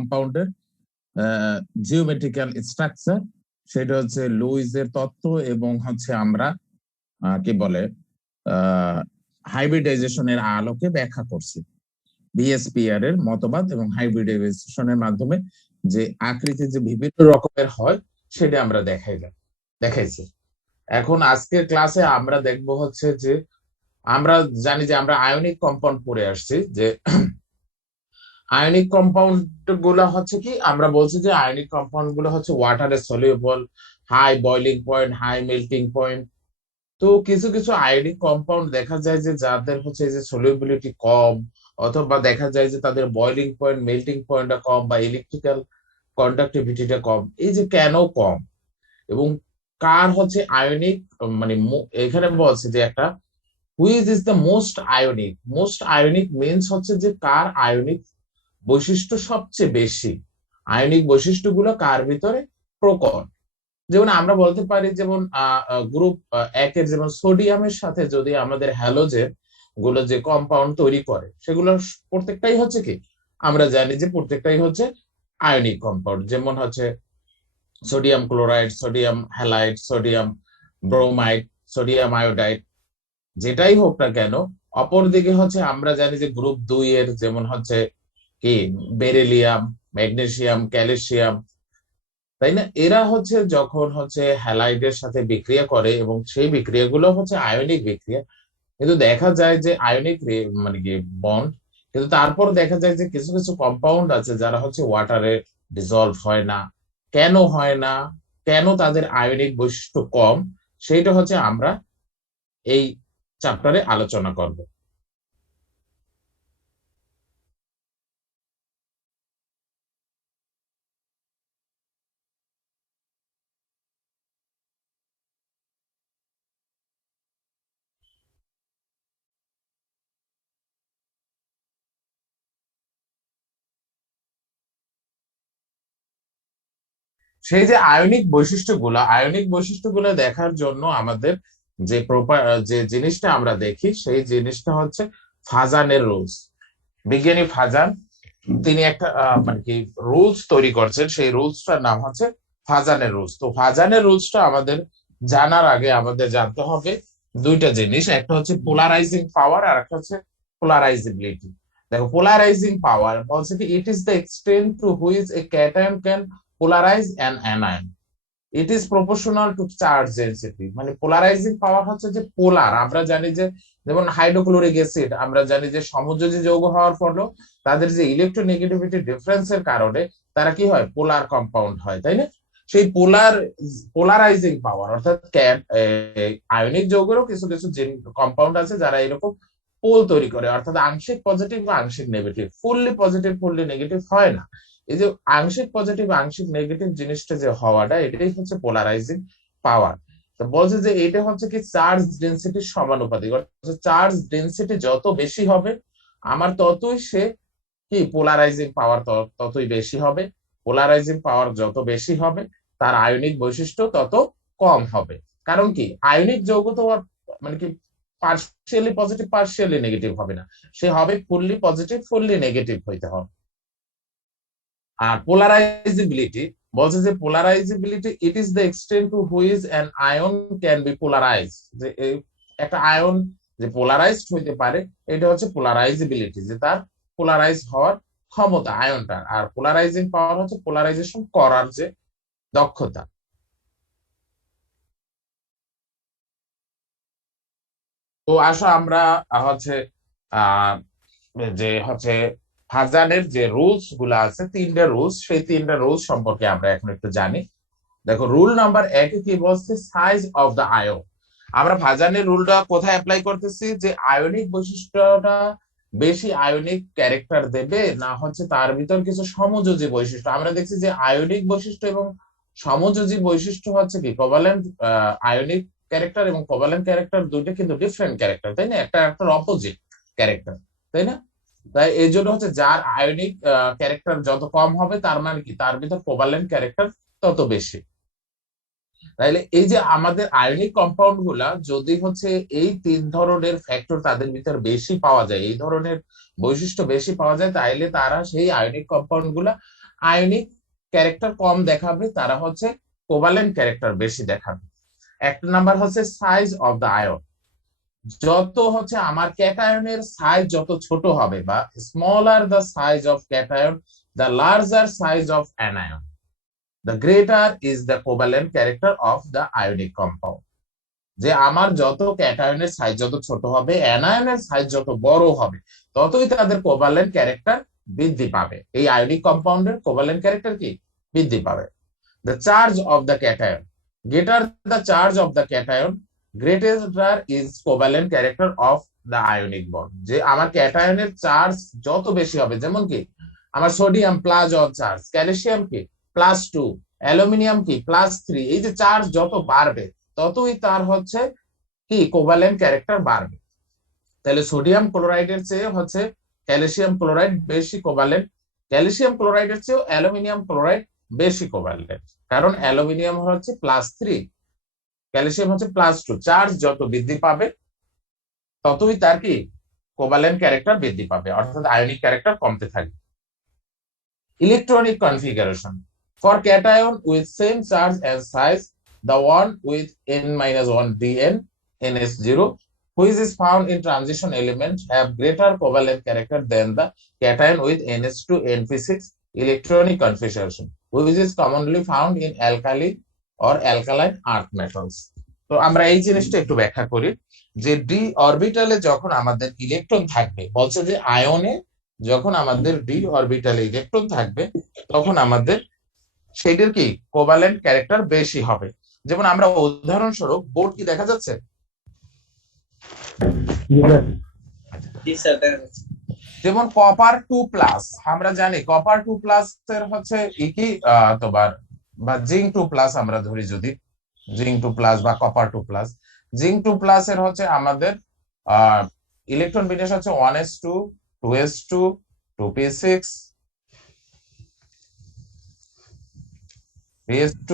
কম্পাউন্ডের geometrical structure, সেটা হচ্ছে লুইসের তত্ত্ব, এবং হচ্ছে আমরা কি বলে হাইব্রিডাইজেশনের আলোকে ব্যাখ্যা করছি। বিএসপিআর এর মতবাদ এবং হাইব্রিডাইজেশনের মাধ্যমে যে আকৃতি যে বিভিন্ন রকমের হয় সেটা আমরা দেখাইছি। এখন আজকের ক্লাসে আমরা দেখব হচ্ছে যে আমরা জানি যে আমরা আয়নিক কম্পাউন্ড পড়ে আসছি, যে আয়নিক কম্পাউন্ড গুলো হচ্ছে কি, আমরা বলছি যে আয়নিক কম্পাউন্ড গুলো হচ্ছে ওয়াটারে soluble, high boiling point, high melting point. তো কিছু কিছু আয়নিক কম্পাউন্ড দেখা যায় যে যাদের হচ্ছে এই যে সলিউবিলিটি কম, অথবা দেখা যায় যে তাদের বয়লিং পয়েন্ট, মেল্টিং পয়েন্টটা কম, বা ইলেকট্রিক্যাল কন্ডাক্টিভিটিটা কম। এই যে কেন কম এবং কার হচ্ছে আয়নিক, মানে এখানে বলছে যে একটা which is the most ionic means হচ্ছে যে কার আয়নিক বৈশিষ্ট্য সবচেয়ে বেশি, আয়নিক বৈশিষ্ট্যগুলো কার ভিতরে প্রকট। যেমন আমরা বলতে পারি, যেমন গ্রুপ একের যেমন সোডিয়ামের সাথে যদি আমাদের হ্যালোজেন গুলো যে কম্পাউন্ড তৈরি করে, সেগুলো প্রত্যেকটাই হচ্ছে কি, আমরা জানি যে প্রত্যেকটাই হচ্ছে আয়নিক কম্পাউন্ড। যেমন হচ্ছে sodium chloride, sodium halide, sodium bromide, sodium iodide, যেটাই হোক না কেন। অপরদিকে হচ্ছে আমরা জানি যে গ্রুপ 2 এর যেমন হচ্ছে কি বেরিলিয়াম, ম্যাগনেসিয়াম, ক্যালসিয়াম, তাই না? এরা হচ্ছে যখন হচ্ছে হ্যালাইডের সাথে বিক্রিয়া করে, এবং সেই বিক্রিয়াগুলো হচ্ছে আয়নিক বিক্রিয়া, কিন্তু দেখা যায় যে আয়নিক মানে কি বন্ড, কিন্তু তারপর দেখা যায় যে কিছু কিছু কম্পাউন্ড আছে যারা হচ্ছে ওয়াটারে ডিজলভ হয় না। কেন হয় না, কেন তাদের আয়নিক বৈশিষ্ট্য কম, সেইটা হচ্ছে আমরা এই চ্যাপ্টারে আলোচনা করব। সেই যে আয়নিক বৈশিষ্ট্যগুলো দেখার জন্য আমাদের যে যে জিনিসটা আমরা দেখি, সেই জিনিসটা হচ্ছে ফাজানের রুলস। বিজ্ঞানী ফাজান, তিনি একটা মানে কি রুলস তৈরি করছেন, সেই রুলসটার নাম হচ্ছে ফাজানের রুলস। তো ফাজানের রুলসটা আমাদের জানার আগে আমাদের জানতে হবে দুইটা জিনিস, একটা হচ্ছে পোলারাইজিং পাওয়ার, আর একটা হচ্ছে পোলারাইজিবিলিটি। দেখো, পোলারাইজিং পাওয়ার বলছে কি, ইট is the extent to which a cation can polarise an anion, it is proportional to charge density. মানে পোলারাইজিং পাওয়ার হচ্ছে যে পোলার, আমরা জানি যে যেমন হাইড্রোক্লোরিক অ্যাসিড, আমরা জানি যে সমযোজী যৌগ হওয়ার ফলেও তাদের যে ইলেকট্রোনেগেটিভিটি ডিফারেন্সের কারণে তারা কি হয়, পোলার কম্পাউন্ড হয়, তাই না? সেই পোলারাইজিং পাওয়ার, অর্থাৎ আয়নিক যৌগেরও কিছু কিছু কম্পাউন্ড আছে যারা এরকম পোল তৈরি করে, অর্থাৎ আংশিক পজিটিভ বা আংশিক negative, fully positive fully negative হয় না। এই যে আংশিক পজিটিভ আংশিক নেগেটিভ জিনিসটা যে হওয়াটা, এটাই হচ্ছে পোলারাইজিং পাওয়ার। তো বলছে যে এটা হচ্ছে কি চার্জ ডেনসিটির সমানুপাতিক, অর্থাৎ চার্জ ডেনসিটি যত বেশি হবে আমার ততই সে কি পোলারাইজিং পাওয়ার ততই বেশি হবে। পোলারাইজিং পাওয়ার যত বেশি হবে তার আয়নিক বৈশিষ্ট্য তত কম হবে। কারণ কি, আয়নিক যৌগ তো মানে কি পার্শিয়ালি পজিটিভ পার্শিয়ালি নেগেটিভ হবে না, সে হবে ফুললি পজিটিভ ফুললি নেগেটিভ হইতে হবে। আর পোলারাইজিবিলিটি বলছে যে polarisability it is the extent to which an ion can be polarise, যে একটা আয়ন যে পোলারাইজড হইতে পারে, এটা হচ্ছে পোলারাইজিবিলিটি, যে তার পোলারাইজ হওয়ার ক্ষমতা আয়নটার। আর পোলারাইজিং পাওয়ার হচ্ছে পোলারাইজেশন করার যে দক্ষতা। তো আসো আমরা হচ্ছে আহ যে হচ্ছে ফাজানের যে রুলস গুলা আছে, তিনটা রুলস, সেই তিনটা রুলস সম্পর্কে আমরা এখন একটু জানি। দেখো, রুল নাম্বার 1 কি বলছে, সাইজ অফ দ্য আয়ন। আমরা ফাজানের রুলটা কোথায় অ্যাপ্লাই করতেছি, যে আয়নিক বৈশিষ্ট্যটা বেশি আয়নিক ক্যারেক্টার দেবে, না হচ্ছে তার ভিতর কিছু সমযোজী বৈশিষ্ট্য। আমরা দেখছি যে আয়নিক বৈশিষ্ট্য এবং সমযোজী বৈশিষ্ট্য হচ্ছে কি কোভালেন্ট আয়নিক ক্যারেক্টার এবং কোভালেন্ট ক্যারেক্টার দুইটা কিন্তু ডিফারেন্ট ক্যারেক্টার, তাই না? একটা একটা অপোজিট ক্যারেক্টার, তাই না? তাই এই জন্য হচ্ছে যার আয়নিক ক্যারেক্টার যত কম হবে, তার মানে কি তার ভিতর কোভালেন্ট ক্যারেক্টার তত বেশি। তাইলে এই যে আমাদের আয়নিক কম্পাউন্ড গুলা যদি হচ্ছে এই তিন ধরনের ফ্যাক্টর তাদের ভিতর বেশি পাওয়া যায়, এই ধরনের বৈশিষ্ট্য বেশি পাওয়া যায়, তাইলে তারা সেই আয়নিক কম্পাউন্ড গুলা আয়নিক ক্যারেক্টার কম দেখাবে, তারা হচ্ছে কোভালেন্ট ক্যারেক্টার বেশি দেখাবে। একটা নাম্বার হচ্ছে সাইজ অফ দ্য আয়ন। যত হচ্ছে আমার ক্যাটায়নের সাইজ যত ছোট হবে, বা smaller the size of cation, the larger size of anion, the greater is the covalent character of the ionic compound. যে আমার যত ক্যাটায়নের সাইজ যত ছোট হবে, অ্যানায়নের সাইজ যত বড় হবে, ততই তাদের কোভালেন্ট ক্যারেক্টার বৃদ্ধি পাবে। এই আয়নিক কম্পাউন্ডের কোভালেন্ট ক্যারেক্টার কি বৃদ্ধি পাবে। The charge of the cation. Greater the charge of the cation, greater is covalent character of the ionic bond. যে আমার ক্যাটায়নের চার্জ যত বেশি হবে, যেমন কি আমার sodium plus on charge, calcium কি +2, অ্যালুমিনিয়াম কি +3, এই যে চার্জ যত বাড়বে ততই তার হচ্ছে কি কোভালেন্ট ক্যারেক্টার বাড়বে। তাহলে সোডিয়াম ক্লোরাইডের চেয়ে হচ্ছে ক্যালসিয়াম ক্লোরাইড বেশি কোভালেন্ট, ক্যালসিয়াম ক্লোরাইডের চেয়েও অ্যালুমিনিয়াম ক্লোরাইড বেশি কোভালেন্ট, কারণ অ্যালুমিনিয়াম হচ্ছে +3, ক্যালসিয়াম হচ্ছে +2। চার্জ যত বৃদ্ধি পাবে ততই তার কি কোভালেন্ট ক্যারেক্টার বৃদ্ধি পাবে, অর্থাৎ আয়নিক ক্যারেক্টার কমতে থাকবে। Electronic configuration for cation with same charge and size, the one with n-1 dn ns0 which is found in transition element have greater covalent character than the cation with ns2 np6 electronic configuration which is commonly found in alkali or alkaline earth metals. তো আমরা এই জিনিসটা একটু ব্যাখ্যা করি যে D অরবিটালে যখন আমাদের ইলেকট্রন থাকবে, বলছে যে আয়নে যখন আমাদের ডি অরবিটালে ইলেকট্রন থাকবে তখন আমাদের সেটার কি কোভালেন্ট ক্যারেক্টার বেশি হবে। যেমন আমরা উদাহরণস্বরূপ, বোর্ড কি দেখা যাচ্ছে? যেমন কপার 2+, আমরা জানি কপার 2+ এর হচ্ছে কি তোমার, বা জিঙ্ক 2+, আমরা ধরি যদি জিঙ্ক 2+ বা কপার 2+, জিঙ্ক 2+ এর হচ্ছে আমাদের ইলেকট্রন বিন্যাস হচ্ছে 1s2 2s2 2p6 3s2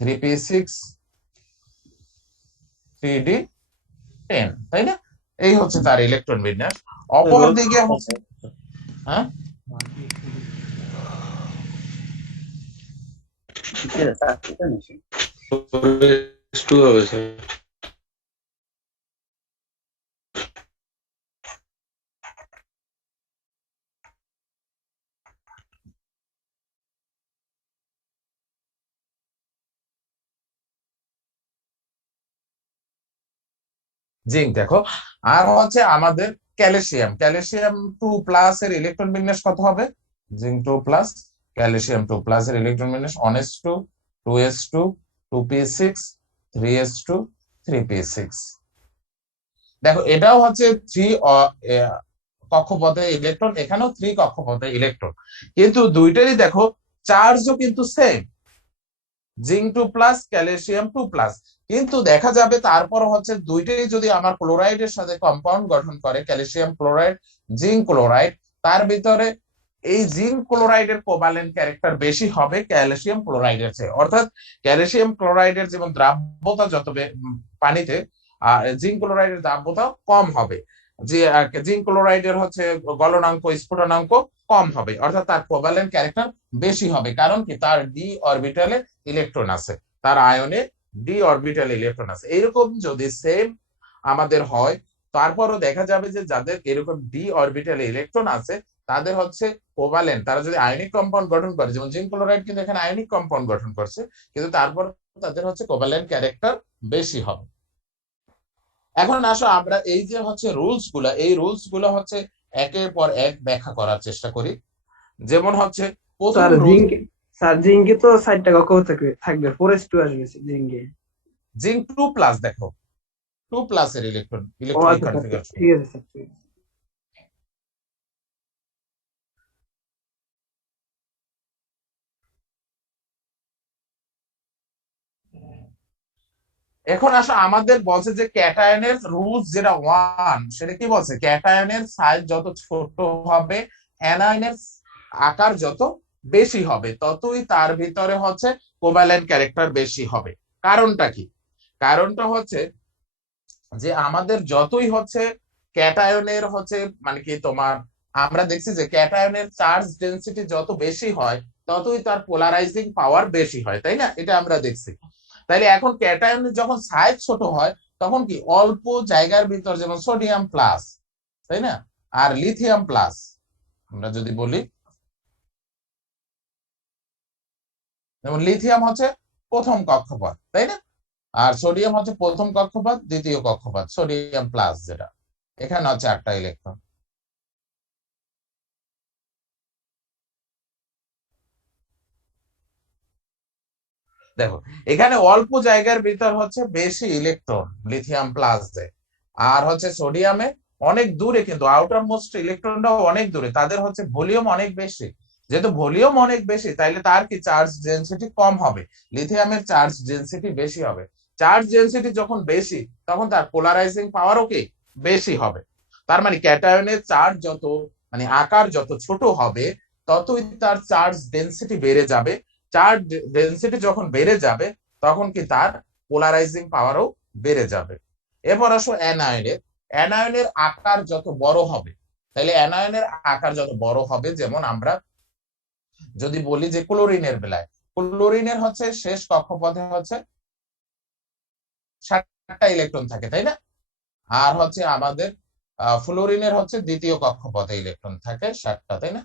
3p6 3d10, তাই না? এই হচ্ছে তার ইলেকট্রন বিন্যাস। অপর দিকে হচ্ছে হ্যাঁ জিঙ্ক দেখো। আর হচ্ছে আমাদের ক্যালসিয়াম, ক্যালসিয়াম 2+ এর ইলেকট্রন বিন্যাস কত হবে? জিঙ্ক 2+, ক্যালসিয়াম 2+ এর ইলেকট্রন বিন্যাস 1s2 2s2 2p6 3s2 3p6। দেখো এটাও হচ্ছে 3 কক্ষপথে ইলেকট্রন, এখানেও 3 কক্ষপথে ইলেকট্রন, কিন্তু দুইটারই দেখো চার্জও কিন্তু সেম, জিঙ্ক 2+, ক্যালসিয়াম 2+, কিন্তু দেখা যাবে তারপর হচ্ছে দুইটাই যদি আমার ক্লোরাইডের সাথে কম্পাউন্ড গঠন করে, ক্যালসিয়াম ক্লোরাইড জিঙ্ক ক্লোরাইড, তার ভিতরে এই জিঙ্ক ক্লোরাইডের কোভালেন্ট ক্যারেক্টার বেশি হবে ক্যালসিয়াম ক্লোরাইডের চেয়ে। অর্থাৎ ক্যালসিয়াম ক্লোরাইডের যেমন দ্রাব্যতা যত পানিতে, জিঙ্ক ক্লোরাইডের দ্রাব্যতা কম হবে, যে জিঙ্ক ক্লোরাইডের হচ্ছে গলনাঙ্ক স্ফুটনাঙ্ক কম হবে, অর্থাৎ তার কোভালেন্ট ক্যারেক্টার বেশি হবে। কারণ কি তার ডি অরবিটালে ইলেকট্রন আছে, তার আয়নে ডি অরবিটাল ইলেকট্রন আছে। এইরকম যদি সেম আমাদের হয়, তারপরও দেখা যাবে যে যাদের এরকম ডি অরবিটালে ইলেকট্রন আছে তাদের হচ্ছে কোভালেন্ট, তারা যদি আয়নিক কম্পাউন্ড গঠন করে, যেমন জিঙ্ক ক্লোরাইড কিন্তু এখানে আয়নিক কম্পাউন্ড গঠন করছে, কিন্তু তারপর তাদের হচ্ছে কোভালেন্ট ক্যারেক্টার বেশি হবে। এখন আসো আমরা এই যে হচ্ছে রুলস গুলা, এই রুলস গুলো হচ্ছে একের পর এক ব্যাখ্যা করার চেষ্টা করি। যেমন হচ্ছে প্রথম রুল, স্যার জিঙ্কে তো 60টা কক্ষপথ থাকবে 4s2 আসবে জিঙ্কে। জিঙ্ক 2+, দেখো 2+ এর ইলেকট্রনিক কনফিগারেশন। ঠিক আছে স্যার। এখন আসো আমাদের বলছে যে ক্যাটায়নের রুলস যেটা 1, সেটা কি বলছে? ক্যাটায়নের সাইজ যত ছোট হবে, অ্যানায়নের আকার যত বেশি হবে, ততই তার ভিতরে হচ্ছে কোভালেন্ট ক্যারেক্টার বেশি হবে। কারণটা কি? কারণটা হচ্ছে যে আমাদের যতই হচ্ছে ক্যাটায়নের হচ্ছে মানে কি তোমার আমরা দেখছি যে ক্যাটায়নের চার্জ ডেনসিটি যত বেশি হয় ততই তার পোলারাইজিং পাওয়ার বেশি হয়, তাই না? এটা আমরা দেখছি। তাইলে এখন ক্যাটায়নের যখন সাইজ ছোট হয় তখন কি অল্প জায়গার ভিতর, যেমন সোডিয়াম প্লাস, তাই না, আর লিথিয়াম প্লাস, আমরা যদি বলি যেমন লিথিয়াম হচ্ছে প্রথম কক্ষপথ, তাই না, আর সোডিয়াম হচ্ছে প্রথম কক্ষপথ, দ্বিতীয় কক্ষপথ সোডিয়াম প্লাস, যেটা এখানে হচ্ছে 8টা ইলেকট্রন। দেখো এখানে অল্প জায়গার ভিতর হচ্ছে বেশি ইলেকট্রন লিথিয়াম প্লাসে, আর হচ্ছে সোডিয়ামে অনেক দূরে, কিন্তু আউটার মোস্ট ইলেকট্রনটাও অনেক দূরে, তাদের হচ্ছে ভলিউম অনেক বেশি। যেহেতু ভলিউম অনেক বেশি তাইলে তার কি চার্জ ডেনসিটি কম হবে, লিথিয়ামের চার্জ ডেনসিটি বেশি হবে। চার্জ ডেনসিটি যখন বেশি তখন তার পোলারাইজিং পাওয়ারও কি বেশি হবে। তার মানে ক্যাটায়নের চার্জ যত, মানে আকার যত ছোট হবে ততই তার চার্জ ডেনসিটি বেড়ে যাবে। চার্জ ডেনসিটি যখন বেড়ে যাবে তখন কি তার পোলারাইজিং পাওয়ারও বেড়ে যাবে। এরপর আসো অ্যানায়নের। অ্যানায়নের আকার যত বড় হবে, তাহলে অ্যানায়নের আকার যত বড় হবে, যেমন আমরা যদি বলি যে ক্লোরিনের বেলায়, ক্লোরিনের হচ্ছে শেষ কক্ষপথে হচ্ছে 7টা ইলেকট্রন থাকে, তাই না, আর হচ্ছে আমাদের ফ্লোরিনের হচ্ছে দ্বিতীয় কক্ষপথে ইলেকট্রন থাকে 7টা, তাই না।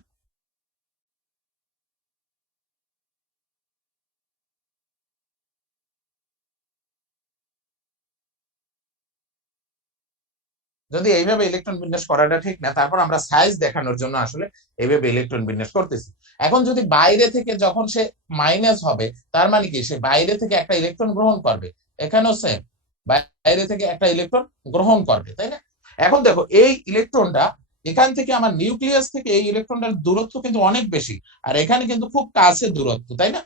যদি এইভাবে ইলেকট্রন বিন্যাস করাটা ঠিক না, তারপর আমরা সাইজ দেখানোর জন্য আসলে এইভাবে ইলেকট্রন বিন্যাস করতেছি। এখন যদি বাইরে থেকে যখন সে মাইনাস হবে, তার মানে কি সে বাইরে থেকে একটা ইলেকট্রন গ্রহণ করবে, এখানেও সেম, বাইরে থেকে একটা ইলেকট্রন গ্রহণ করবে, তাই না। এখন দেখো এই ইলেকট্রনটা এখান থেকে আমার নিউক্লিয়াস থেকে এই ইলেকট্রনটার দূরত্ব কিন্তু অনেক বেশি, আর এখানে কিন্তু খুব কাছে দূরত্ব, তাই না।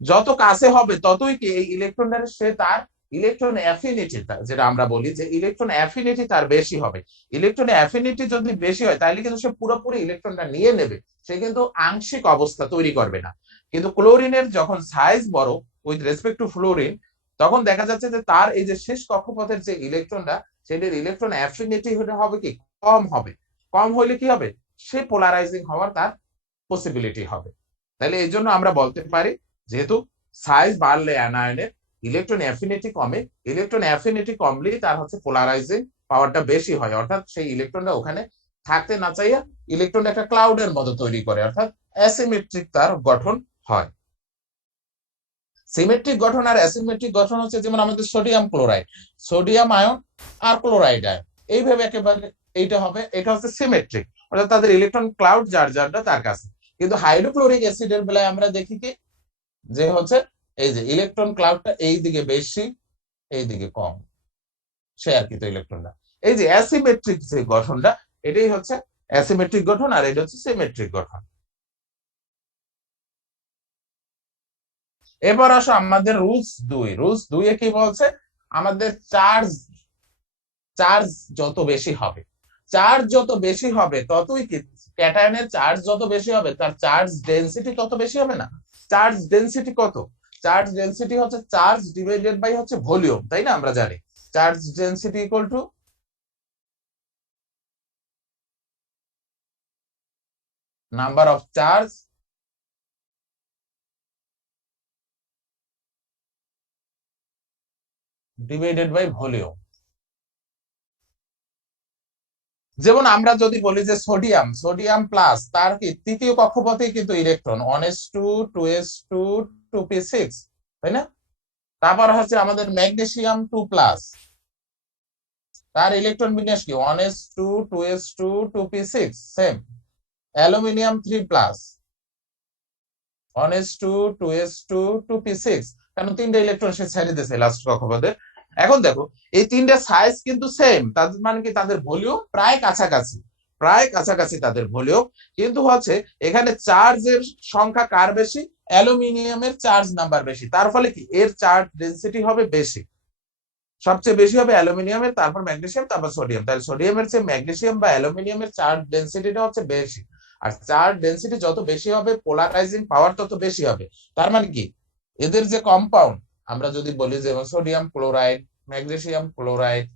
যত কাছে হবে ততই কি এই ইলেকট্রনটার সে তার ইলেকট্রন অ্যাফিনিটি, যেটা আমরা বলি যে ইলেকট্রন অ্যাফিনিটি তার বেশি হবে। ইলেকট্রন অ্যাফিনিটি যদি বেশি হয় তাহলে কিন্তু সে পুরোপুরি ইলেকট্রনটা নিয়ে নেবে, সে কিন্তু আংশিক অবস্থা তৈরি করবে না। কিন্তু ক্লোরিনের যখন সাইজ বড় উইথ রেসপেক্ট টু ফ্লোরিন, তখন দেখা যাচ্ছে যে তার এই যে শেষ কক্ষপথের যে ইলেকট্রনটা, সেটির ইলেকট্রন অ্যাফিনিটি হবে কি কম হবে। কম হইলে কি হবে, সে পোলারাইজিং হওয়ার তার পসিবিলিটি হবে। তাহলে এই জন্য আমরা বলতে পারি, যেহেতু সাইজ বাড়লে অ্যানায়নের ইলেকট্রন অ্যাফিনিটি কমে, ইলেকট্রন অ্যাফিনিটি কমলেই তার হচ্ছে পোলারাইজিং পাওয়ারটা বেশি হয়, অর্থাৎ সেই ইলেকট্রনটা ওখানে থাকতে না চাইয়া ইলেকট্রন একটা ক্লাউডের মতো তৈরি করে, অর্থাৎ অ্যাসিমেট্রিক তার গঠন হয়। সিমেট্রিক গঠন আর অ্যাসিমেট্রিক গঠন হচ্ছে যেমন আমাদের সোডিয়াম ক্লোরাইড, সোডিয়াম আয়ন আর ক্লোরাইড আয়ন, এইভাবে একেবারে এইটা হবে, এটা হচ্ছে সিমেট্রিক, অর্থাৎ তাদের ইলেকট্রন ক্লাউড যার যারটা তার কাছে। কিন্তু হাইড্রোক্লোরিক অ্যাসিডের বেলায় আমরা দেখি কি, যে হচ্ছে এই যে ইলেকট্রন ক্লাউডটা এই দিকে বেশি, এই দিকে কম, শেয়ারকৃত ইলেকট্রনটা। এই যে অ্যাসিমেট্রিক যে গঠনটা, এটাই হচ্ছে অ্যাসিমেট্রিক গঠন, আর এটা হচ্ছে সিমেট্রিক গঠন। এবার আসো আমাদের রুলস 2 এ কি বলছে, আমাদের চার্জ চার্জ যত বেশি হবে, চার্জ যত বেশি হবে ততই কি ক্যাটায়নের চার্জ যত বেশি হবে তার চার্জ ডেনসিটি তত বেশি হবে না। চার্জ ডেনসিটি কত, চার্জ ডেনসিটি হচ্ছে চার্জ ডিভাইডেড বাই হচ্ছে ভলিউম, তাই না, আমরা জানি charge density equal to number of charge divided by volume. যেমন আমরা যদি বলি যে সোডিয়াম, সোডিয়াম প্লাস, তার কি তৃতীয় কক্ষপথে কিন্তু ইলেকট্রন 1s2 2s2 2p6, তাই না। তারপর হচ্ছে আমাদের ম্যাগনেসিয়াম 2+, তার ইলেকট্রন বিন্যাস কি 1s2 2s2 2p6 same. Aluminium 3+, 1s2 2s2 2p6, কারণ 3টা ইলেকট্রন সে ছেড়ে দিয়েছে লাস্ট কক্ষপথে। এখন দেখো এই 3টা সাইজ কিন্তু সেম, তাদের মানে কি তাদের ভলিউম প্রায় কাছাকাছি, প্রায় কাছাকাছি তাদের ভলিউম, কিন্তু হচ্ছে এখানে চার্জের সংখ্যা কার বেশি, অ্যালুমিনিয়ামের চার্জ নাম্বার বেশি, তার ফলে কি এর চার্জ ডেনসিটি হবে বেশি, সবচেয়ে বেশি হবে অ্যালুমিনিয়ামের, তারপর ম্যাগনেসিয়াম, তারপর সোডিয়াম। তাহলে সোডিয়ামের চেয়ে ম্যাগনেসিয়াম বা অ্যালুমিনিয়ামের চার্জ ডেনসিটিটা হচ্ছে বেশি, আর চার্জ ডেনসিটি যত বেশি হবে পোলারাইজিং পাওয়ার তত বেশি হবে। তার মানে কি এদের যে কম্পাউন্ড, আমরা যদি বলি যে sodium chloride, magnesium chloride,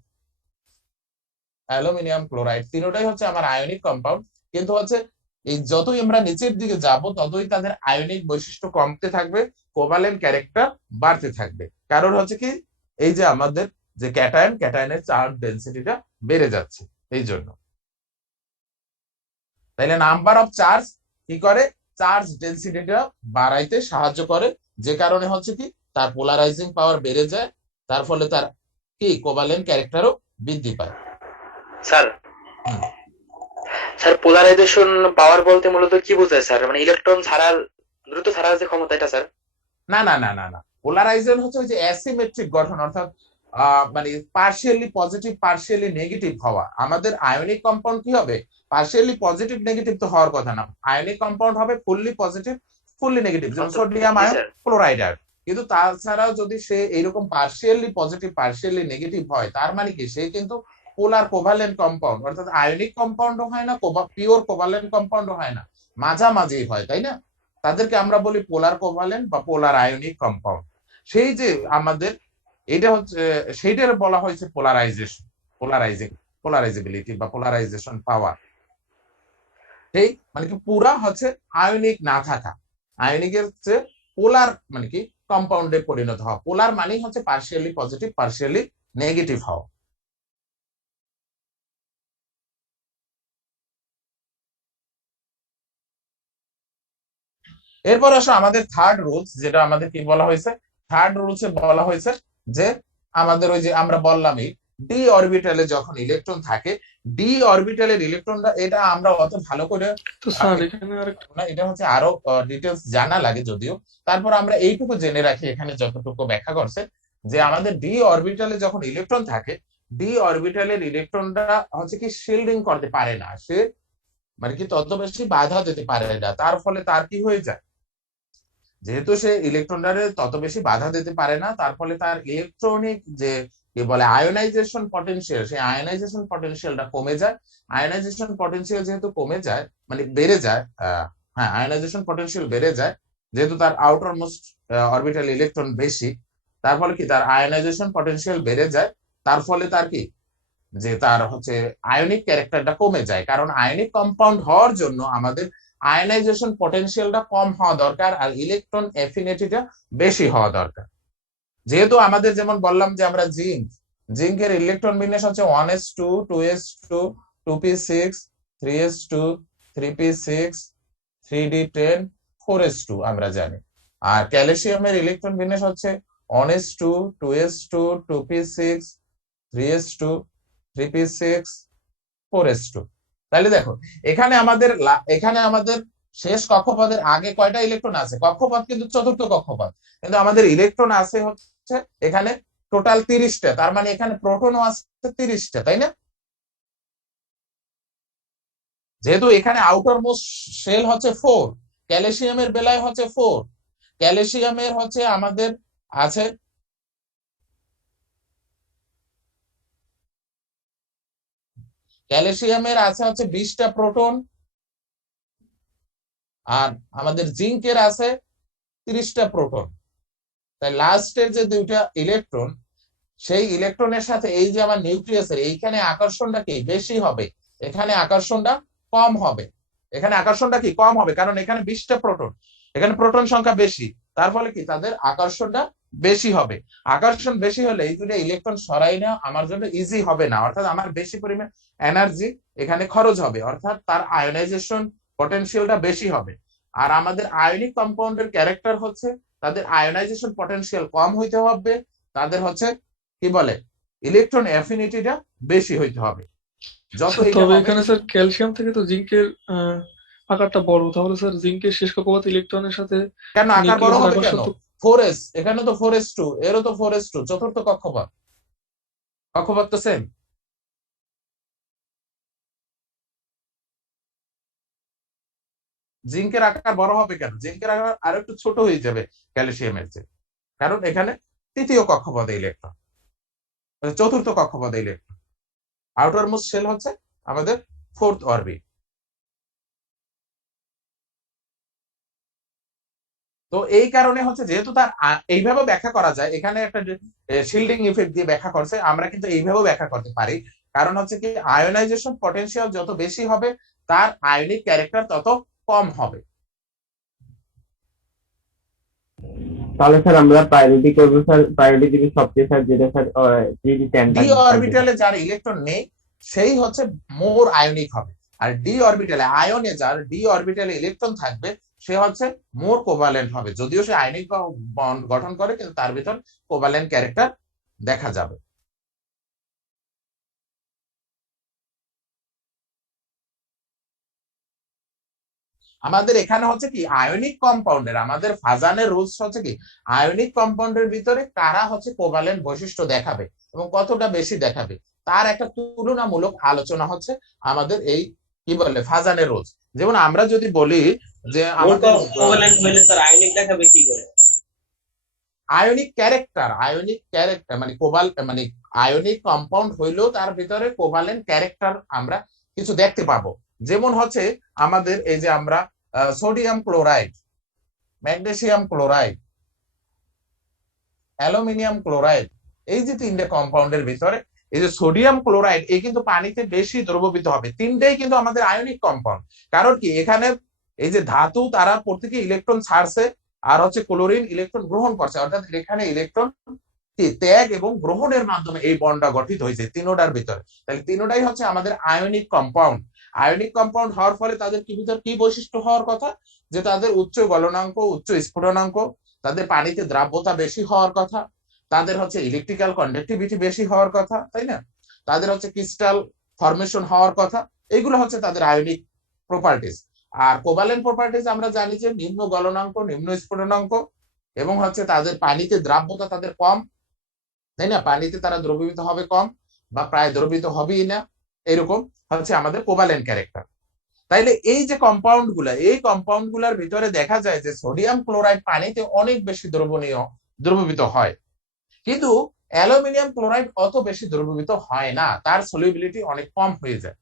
aluminium chloride, তিনটাই হচ্ছে আমার আয়নিক কম্পাউন্ড, কিন্তু হচ্ছে এই যতই আমরা নিচের দিকে যাব ততই তাদের আয়নিক বৈশিষ্ট্য কমতে থাকবে, কোভালেন্ট ক্যারেক্টার বাড়তে থাকবে। কারণ হচ্ছে কি এই যে আমাদের যে ক্যাটায়নের চার্জ ডেনসিটিটা বেড়ে যাচ্ছে এই জন্য। তাইলে নাম্বার অফ চার্জ কি করে, চার্জ ডেনসিটিটা বাড়াইতে সাহায্য করে, যে কারণে হচ্ছে কি তার পোলারাইজিং পাওয়ার বেড়ে যায়, তার ফলে তার কি কোভালেন্ট ক্যারেক্টারও বৃদ্ধি পায়। স্যার হুম। স্যার পোলারাইজেশন পাওয়ার বলতে মূলত কি বোঝায় স্যার, মানে ইলেকট্রন ছাড়ার দ্রুত ছাড়ার যে ক্ষমতা এটা স্যার? না না না না না, পোলারাইজেশন হচ্ছে ওই যে অ্যাসিমেট্রিক গঠন, অর্থাৎ মানে পার্শিয়ালি পজিটিভ পার্শিয়ালি নেগেটিভ হওয়া। আমাদের আয়নিক কম্পাউন্ড কি হবে, পার্শিয়ালি পজিটিভ নেগেটিভ তো হওয়ার কথা না, আয়নিক কম্পাউন্ড হবে ফুললি পজিটিভ ফুললি নেগেটিভ, যেমন সোডিয়াম জি আয়ন স্যার। Chloride ion. কিন্তু তাছাড়াও যদি সে এইরকম পার্শিয়ালি পজিটিভ পার্শিয়ালি নেগেটিভ হয়, তার মানে কি সে কিন্তু পোলার কোভালেন্ট কম্পাউন্ড, অর্থাৎ আয়নিক কম্পাউন্ডও হয় না, পিওর কোভালেন্ট কম্পাউন্ডও হয় না, মাঝামাঝি হয়, তাই না? তাদেরকে আমরা বলি পোলার কোভালেন্ট বা পোলার আয়নিক কম্পাউন্ড। সেই যে আমাদের এটা হচ্ছে সেইটার বলা হয়েছে পোলারাইজেশন, পোলারাইজেবিলিটি বা পোলারাইজেশন পাওয়ার। সেই মানে কি পুরা হচ্ছে আয়নিক না থাকা, আয়নিকের হচ্ছে পোলার মানে কি কম্পাউন্ডে পরিণত হওয়া। পোলার মানে হচ্ছে পার্শিয়ালি পজিটিভ পার্শিয়ালি নেগেটিভ হওয়া। এরপর আসো আমাদের থার্ড রুলস, যেটা আমাদের কি বলা হয়েছে, থার্ড রুলসে বলা হয়েছে যে আমাদের ওই যে আমরা বললামই ডি অরবিটালে যখন ইলেকট্রন থাকে, ডি অরবিটালের ইলেকট্রনটা, এটা আমরা অত ভালো করে তো স্যার এখানে আরেকটা না, এটা হচ্ছে আরো ডিটেলস জানা লাগে যদিও, তারপর আমরা এইটুকু জেনে রাখি এখানে যতটুকু ব্যাখ্যা করছে, যে আমাদের ডি অরবিটালে যখন ইলেকট্রন থাকে, ডি অরবিটালের ইলেকট্রনটা হচ্ছে কি শিল্ডিং করতে পারে না, সে মানে কি তত বেশি বাধা দিতে পারে না, তার ফলে তার কি হয়ে যায়, যেহেতু সে ইলেকট্রনটারে তত বেশি বাধা দিতে পারে না, তার ফলে তার ইলেকট্রনিক যে কি বলে আয়োনাইজেশন পটেনশিয়াল, সেই আয়োনাইজেশন পটেনশিয়ালটা কমে যায়। আয়োনাইজেশন পটেনশিয়াল যেহেতু কমে যায় মানে বেড়ে যায়, হ্যাঁ আয়োনাইজেশন পটেনশিয়াল বেড়ে যায়, যেহেতু তার আউটার মোস্ট অরবিটাল ইলেকট্রন বেশি, তার ফলে কি তার আয়োনাইজেশন পটেনশিয়াল বেড়ে যায়, তার ফলে তার কি যে তার হচ্ছে আয়নিক ক্যারেক্টারটা কমে যায়। কারণ আয়নিক কম্পাউন্ড হওয়ার জন্য আমাদের আয়নাইজেশন পটেনশিয়ালটা কম হওয়া দরকার আর ইলেকট্রন অ্যাফিনিটিটা বেশি হওয়া দরকার। যেহেতু আমাদের যেমন বললাম যে আমরা জিঙ্কের ইলেকট্রন বিন্যাস হচ্ছে 1s2 2s2 2p6 3s2 3p6 3d10 4s2 আমরা জানি। আর ক্যালসিয়ামের ইলেকট্রন বিন্যাস হচ্ছে 1s2 2s2 2p6 3s2 3p6 4s2। তাহলে দেখো এখানে আমাদের শেষ কক্ষপথের আগে কয়টা ইলেকট্রন আছে, কক্ষপথ কিন্তু চতুর্থ কক্ষপথ, কিন্তু আমাদের ইলেকট্রন আছে হচ্ছে এখানে টোটাল 30টা, তার মানে এখানে প্রোটনও আছে 30টা, তাই না? যেহেতু এখানে আউটার মোস্ট শেল হচ্ছে 4, ক্যালসিয়ামের বেলায় হচ্ছে 4, ক্যালসিয়ামের হচ্ছে আমাদের আছে ক্যালসিয়ামের আছে হচ্ছে 20টা প্রোটন, আর আমাদের জিঙ্কের আছে 30টা প্রোটন। তাই লাস্টের যে দুইটা ইলেকট্রন, সেই ইলেকট্রনের সাথে এই যে আমার নিউক্লিয়াসের এইখানে আকর্ষণটা কি বেশি হবে, এখানে আকর্ষণটা কম হবে। এখানে আকর্ষণটা কি কম হবে কারণ এখানে 20টা প্রোটন, এখানে প্রোটন সংখ্যা বেশি, তার ফলে কি তাদের আকর্ষণটা বেশি হবে। আকর্ষণ বেশি হলে এই দুটো ইলেকট্রন সরাই নেওয়া আমার জন্য ইজি হবে না, অর্থাৎ আমার বেশি পরিমাণ এনার্জি এখানে খরচ হবে, অর্থাৎ তার আয়োনাইজেশন পটেনশিয়ালটা বেশি হবে। আর আমাদের আয়নিক কম্পাউন্ডের ক্যারেক্টার হচ্ছে তাদের আয়োনাইজেশন পটেনশিয়াল কম হইতে হবে, তাদের হচ্ছে কি বলে ইলেকট্রন অ্যাফিনিটিটা বেশি হইতে হবে। যত স্যার এটা তবে হবে, এখানে স্যার ক্যালসিয়াম থেকে তো জিঙ্কের আকারটা বড়, তাহলে স্যার জিঙ্কের শেষ কক্ষপথ ইলেকট্রনের সাথে কেন আকার বড় নিউক্লিয়াসের হবে আকর্ষণ কেন? তো 4s, এখানে তো 4s2, এরও তো 4s2, চতুর্থ কক্ষপথ, কক্ষপথ তো সেম। জিঙ্কের আকার বড় হবে কেন? জিঙ্কের আকার আরো একটু ছোট হয়ে যাবে ক্যালসিয়ামের চেয়ে, কারণ এখানে তৃতীয় কক্ষপথে ইলেকট্রন, চতুর্থ কক্ষপথে ইলেকট্রন, আউটার মোস্ট শেল হচ্ছে আমাদের 4th অরবিট। তো এই কারণে হচ্ছে যেহেতু তার এইভাবে ব্যাখ্যা করা যায়, এখানে একটা শিল্ডিং ইফেক্ট দিয়ে ব্যাখ্যা করছে, আমরা কিন্তু এইভাবেও ব্যাখ্যা করতে পারি। কারণ হচ্ছে কি আয়োনাইজেশন পটেনশিয়াল যত বেশি হবে তার আয়নিক ক্যারেক্টার তত কম হবে। তাহলে স্যার আমরা প্রায়োরিটি করবো স্যার, প্রায়োরিটি দিবি সবচেয়ে স্যার যেটা স্যার যদি 10 ডি থাকবে অরবিটালে যার ইলেকট্রন নেই সেই হচ্ছে মোর আয়নিক হবে, আর ডি অরবিটালে আয়নে যার ডি অরবিটালে ইলেকট্রন থাকবে সে হচ্ছে মোর কোভালেন্ট হবে, যদিও সে আয়নিক বন্ড গঠন করে কিন্তু তার ভিতর কোভালেন্ট ক্যারেক্টার দেখা যাবে। আমাদের এখানে হচ্ছে কি আয়নিক কম্পাউন্ডের, আমাদের ফাজানের রুলস হচ্ছে কি আয়নিক কম্পাউন্ডের ভিতরে কারা হচ্ছে কোভালেন্ট বৈশিষ্ট্য দেখাবে এবং কতটা বেশি দেখাবে তার একটা তুলনামূলক আলোচনা হচ্ছে আমাদের এই কি বলে ফাজানের রুলস। যেমন আমরা যদি বলি যে আমাদের কোভালেন্ট হইলে স্যার আয়নিক দেখাবে কি করে? আয়নিক ক্যারেক্টার মানে মানে আয়নিক কম্পাউন্ড হইলেও তার ভিতরে কোভালেন্ট ক্যারেক্টার আমরা কিছু দেখতে পাবো। যেমন হচ্ছে আমাদের এই যে আমরা sodium chloride, magnesium chloride, aluminium chloride, এই যে তিনটে কম্পাউন্ডের ভিতরে এই যে সোডিয়াম ক্লোরাইড এই কিন্তু পানিতে বেশি দ্রবীভূত হবে। তিনটেই কিন্তু আমাদের আয়নিক কম্পাউন্ড। কারণ কি এখানে এই যে ধাতু তারা প্রত্যেকে ইলেকট্রন ছাড়ছে আর হচ্ছে ক্লোরিন ইলেকট্রন গ্রহণ করছে, অর্থাৎ এখানে ইলেকট্রন ত্যাগ এবং গ্রহণের মাধ্যমে এই বন্ডটা গঠিত হয়েছে তিনোটার ভিতরে। তাহলে তিনোটাই হচ্ছে আমাদের আয়নিক কম্পাউন্ড। আয়নিক কম্পাউন্ড হওয়ার ফলে তাদের কি ভিতর কি বৈশিষ্ট্য হওয়ার কথা, যে তাদের উচ্চ গলনাঙ্ক, উচ্চ স্ফুটনাঙ্ক, তাদের পানিতে দ্রাব্যতা বেশি হওয়ার কথা, তাদের হচ্ছে ইলেকট্রিক্যাল কন্ডাক্টিভিটি বেশি হওয়ার কথা, তাই না, তাদের হচ্ছে ক্রিস্টাল ফরমেশন হওয়ার কথা। এগুলো হচ্ছে তাদের আয়নিক প্রপার্টিজ। আর কোভালেন্ট প্রপার্টিজ আমরা জানি যে নিম্ন গলনাঙ্ক, নিম্ন স্ফুটনাঙ্ক এবং হচ্ছে তাদের পানিতে দ্রাব্যতা তাদের কম, তাই না, পানিতে তারা দ্রবীভূত হবে কম বা প্রায় দ্রবীভূত হবেই না, এরকম হচ্ছে আমাদের কোভালেন্ট ক্যারেক্টার। তাইলে এই যে কম্পাউন্ড গুলা, এই কম্পাউন্ড গুলার ভিতরে দেখা যায় যে সোডিয়াম ক্লোরাইড পানিতে অনেক বেশি দ্রবীভূত হয়, কিন্তু অ্যালুমিনিয়াম ক্লোরাইড অত বেশি দ্রবীভূত হয় না, তার সলিউবিলিটি অনেক কম হয়ে যায়।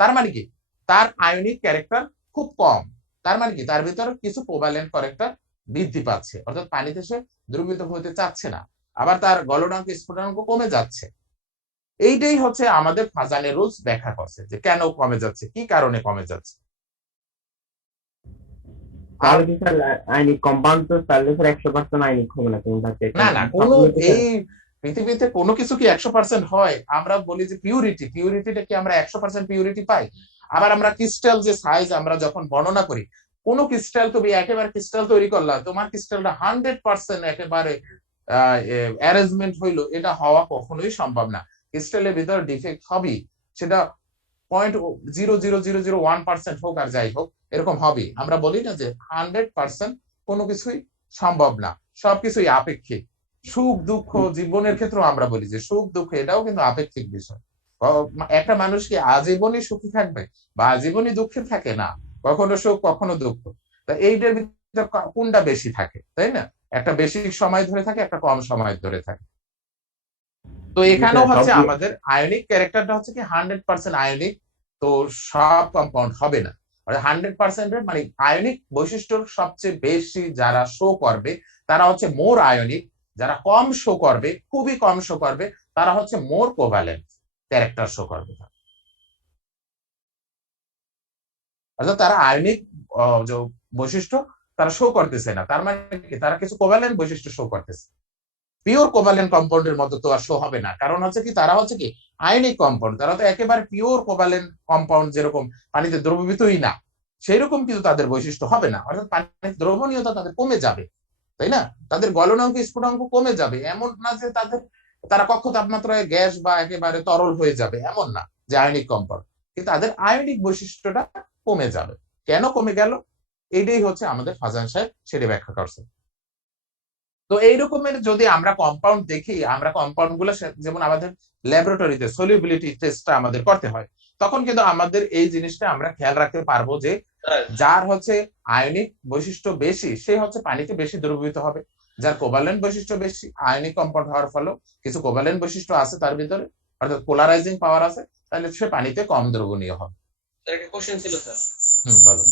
তার মানে কি তার আয়নিক ক্যারেক্টার খুব কম, তার মানে কি তার ভিতরে কিছু কোভালেন্ট ক্যারেক্টার বৃদ্ধি পাচ্ছে, অর্থাৎ পানিতে সে দ্রবীভূত হতে চাচ্ছে না, আবার তার গলনাঙ্ক স্ফুটনাঙ্ক কমে যাচ্ছে। এইটাই হচ্ছে আমাদের ফাজানের রুলস ব্যাখ্যা করছে যে কেন কমে যাচ্ছে, কি কারণে কমে যাচ্ছে। তাহলে কি স্যার আইনিক কম্পাউন্ড তো তাহলে স্যার 100% আইনিক হবে না কোন থাকতে? না না, কোনো এই পৃথিবীতে কোনো কিছু কি 100% হয়? আমরা বলি যে পিউরিটিটা কি আমরা 100% পিউরিটি পাই? আবার আমরা ক্রিস্টাল যে সাইজ আমরা যখন বর্ণনা করি, কোন ক্রিস্টাল তুমি একেবারে ক্রিস্টাল তৈরি করলা, তোমার ক্রিস্টালটা 100% একেবারে অ্যারেঞ্জমেন্ট হইলো, এটা হওয়া কখনোই সম্ভব না। ক্রিস্টালের ভিতরে ডিফেক্ট হবেই, সেটা 0.00001% হোক আর যাই হোক, এরকম হবে। আমরা বলি না যে 100% কোনো কিছুই সম্ভব না, সবকিছুই আপেক্ষিক। সুখ দুঃখ জীবনের ক্ষেত্রেও আমরা বলি যে সুখ দুঃখ এটাও কিন্তু আপেক্ষিক বিষয়। একটা মানুষ কি আজীবনই সুখী থাকবে বা আজীবনই দুঃখে থাকে না, কখনো সুখ কখনো দুঃখ। তা এইটার ভিতরে কোনটা বেশি থাকে, তাই না, একটা বেশি সময় ধরে থাকে, একটা কম সময় ধরে থাকে। তো এখানেও হচ্ছে আমাদের আয়নিক ক্যারেক্টারটা হচ্ছে কি 100% আয়নিক, তো সব কম্পাউন্ড হবে না। 100% মানে আয়নিক বৈশিষ্ট্য সবচেয়ে বেশি যারা শো করবে তারা হচ্ছে মোর আয়নিক, যারা কম শো করবে, খুবই কম শো করবে, তারা হচ্ছে মোর কোভালেন্ট ক্যারেক্টার শো করবে। অর্থাৎ তারা আয়নিক বৈশিষ্ট্য তারা শো করতেছে না, তার মানে কি তারা কিছু কোভালেন্ট বৈশিষ্ট্য শো করতেছে। পিওর কোভালেন্ট কম্পাউন্ডের মতো তো আর শো হবে না, কারণ হচ্ছে কি তারা হচ্ছে কি আয়নিক কম্পাউন্ড, তারা তো একেবারে পিওর কোভালেন্ট কম্পাউন্ড যেরকম পানিতে দ্রবীভূতই না, সেই রকম কিন্তু তাদের বৈশিষ্ট্য হবে না, অর্থাৎ পানির দ্রবণীয়তা তাদের কমে যাবে, তাই না, তাদের গলনাঙ্ক স্ফুটনাঙ্ক কমে যাবে। এমন না যে তারা কক্ষ তাপমাত্রায় গ্যাস বা একেবারে তরল হয়ে যাবে, এমন না যে আয়নিক কম্পাউন্ড, কিন্তু তাদের আয়নিক বৈশিষ্ট্যটা কমে যাবে। কেন কমে গেল, এইটাই হচ্ছে আমাদের ফাজান সাহেব সেটা ব্যাখ্যা করছে। তো এই রকমের যদি আমরা কম্পাউন্ড দেখি, আমরা কম্পাউন্ড গুলো যেমন আমাদের ল্যাবরেটরিতে সলিউবিলিটি টেস্টটা আমাদের করতে হয়, তখন কিন্তু আমাদের এই জিনিসটা আমরা খেয়াল রাখতে পারবো যে যার হচ্ছে আয়নিক বৈশিষ্ট্য বেশি সে হচ্ছে পানিতে বেশি দ্রবীভূত হবে, যার কোভালেন্ট বৈশিষ্ট্য বেশি আয়নিক কম্পাউন্ড হওয়ার ফলে কিছু কোভালেন্ট বৈশিষ্ট্য আছে তার ভিতরে, অর্থাৎ পোলারাইজিং পাওয়ার আছে, তাহলে সে পানিতে কম দ্রবণীয় হবে। একটা কোশ্চেন ছিল স্যার। বলো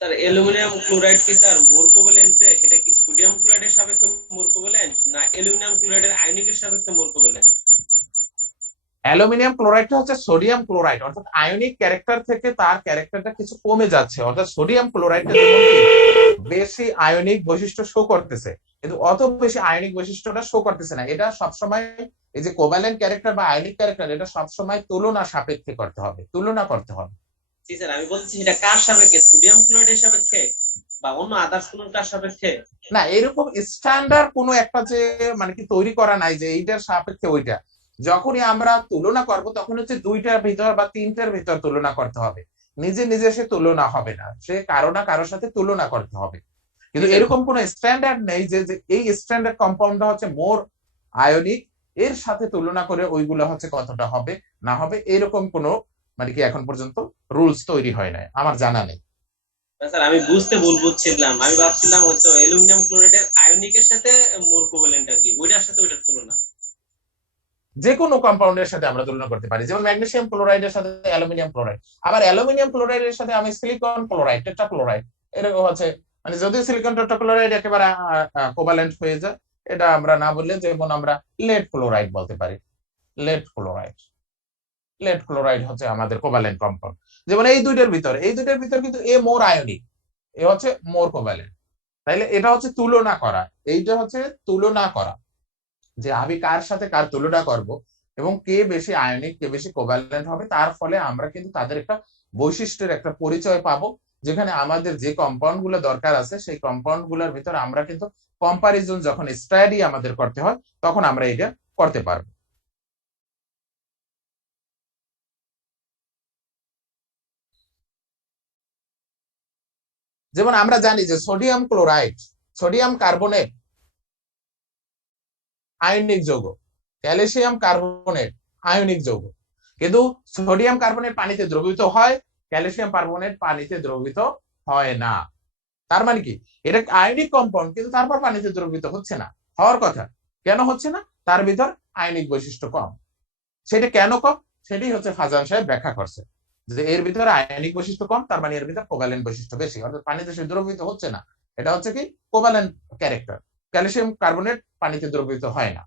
স্যার অ্যালুমিনিয়াম ক্লোরাইড কি স্যার মোর কোভালেন্ট, যে সেটা কি সোডিয়াম ক্লোরাইডের সাপেক্ষে মোর কোভালেন্ট না অ্যালুমিনিয়াম ক্লোরাইডের আয়নিকের সাপেক্ষে মোর কোভালেন্ট? অ্যালুমিনিয়াম ক্লোরাইডটা হচ্ছে সোডিয়াম ক্লোরাইড, অর্থাৎ আয়নিক ক্যারেক্টার থেকে তার ক্যারেক্টারটা কিছু কমে যাচ্ছে, অর্থাৎ সোডিয়াম ক্লোরাইডটা যেমন কি বেশি আয়নিক বৈশিষ্ট্য শো করতেছে, কিন্তু অত বেশি আয়নিক বৈশিষ্ট্যটা শো করতেছে না। এটা সবসময় এই যে কোভ্যালেন্ট ক্যারেক্টার বা আয়নিক ক্যারেক্টার, এটা সবসময় তুলনা সাপেক্ষে করতে হবে, তুলনা করতে হবে। জি স্যার, আমি বলছি এটা কার সাপেক্ষে, সোডিয়াম ক্লোরাইডের সাপেক্ষে বা অন্য আদার্স কোনটার সাপেক্ষে? না, এরকম স্ট্যান্ডার্ড কোনো একটা যে মানে কি তৈরি করা নাই যে এইটার সাপেক্ষে ওইটা। যখনই আমরা তুলনা করব তখন হচ্ছে দুইটার ভিতর বা তিনটার ভিতর তুলনা করতে হবে, নিজে নিজে সে তুলনা হবে না, সে কারো না কারোর সাথে তুলনা করতে হবে। কিন্তু এরকম কোন স্ট্যান্ডার্ড নেই যে যে এই স্ট্যান্ডার্ড কম্পাউন্ডটা হচ্ছে মোর আয়নিক, এর সাথে তুলনা করে ওইগুলো হচ্ছে কতটা হবে না হবে, এরকম কোনো মানে কি এখন পর্যন্ত রুলস তৈরি হয় নাই, আমার জানা নেই। না স্যার, আমি বুঝতে ভুল বুঝছিলাম, আমি ভাবছিলাম হয়তো অ্যালুমিনিয়াম ক্লোরাইডের আয়নিকের সাথে মোর কোভ্যালেন্ট আর কি, ওইটার সাথে ওইটার তুলনা। যে কোনো কম্পাউন্ডের সাথে আমরা তুলনা করতে পারি, যেমন ম্যাগনেসিয়াম ক্লোরাইডের সাথে অ্যালুমিনিয়াম ক্লোরাইড, আবার অ্যালুমিনিয়াম ক্লোরাইডের সাথে আমি সিলিকন ক্লোরাইড, টেট্রাক্লোরাইড, এরকম হচ্ছে মানে যদিও সিলিকন টেট্রাক্লোরাইড একেবারে কোভালেন্ট হয়ে যায়, এটা আমরা না বললে যেমন আমরা লেড ক্লোরাইড বলতে পারি। লেড ক্লোরাইড, লেড ক্লোরাইড হচ্ছে আমাদের কোভালেন্ট কম্পাউন্ড। যেমন এই দুইটার ভিতর কিন্তু এ মোর আয়নিক, এ হচ্ছে মোর কোভালেন্ট। তাইলে এটা হচ্ছে তুলনা করা, এইটা হচ্ছে তুলনা করা যে আমি কার সাথে কার তুলনা করব এবং কে বেশি আয়নিক কে বেশি কোভ্যালেন্ট হবে, তার ফলে আমরা কিন্তু তাদের একটা বৈশিষ্ট্যের একটা পরিচয় পাবো, যেখানে আমাদের যে কম্পাউন্ড গুলো দরকার আছে সেই কম্পাউন্ড গুলোর ভিতর আমরা কিন্তু কম্পারিজন যখন স্টাডি আমাদের করতে হয় তখন আমরা এটা করতে পারবো। যেমন আমরা জানি যে sodium chloride, sodium carbonate ionic যৌগ, ক্যালসিয়াম কার্বনেট আয়নিক যৌগ, কিন্তু সোডিয়াম কার্বনেট পানিতে দ্রবীভূত হয়, ক্যালসিয়াম কার্বনেট পানিতে দ্রবীভূত হয় না। তার মানে কি এটা আয়নিক কম্পাউন্ড, কিন্তু তারপর পানিতে দ্রবীভূত হচ্ছে না, হওয়ার কথা। কেন হচ্ছে না? তার ভিতর আয়নিক বৈশিষ্ট্য কম। সেটা কেন কম সেটাই হচ্ছে ফাজান সাহেব ব্যাখ্যা করছে, যে এর ভিতরে আয়নিক বৈশিষ্ট্য কম, তার মানে এর ভিতর কোভ্যালেন্ট বৈশিষ্ট্য বেশি, অর্থাৎ পানিতে সে দ্রবীভূত হচ্ছে না। এটা হচ্ছে কি কোভ্যালেন্ট ক্যারেক্টার, ক্যালসিয়াম কার্বনেট পানিতে দ্রবীভূত হয় না।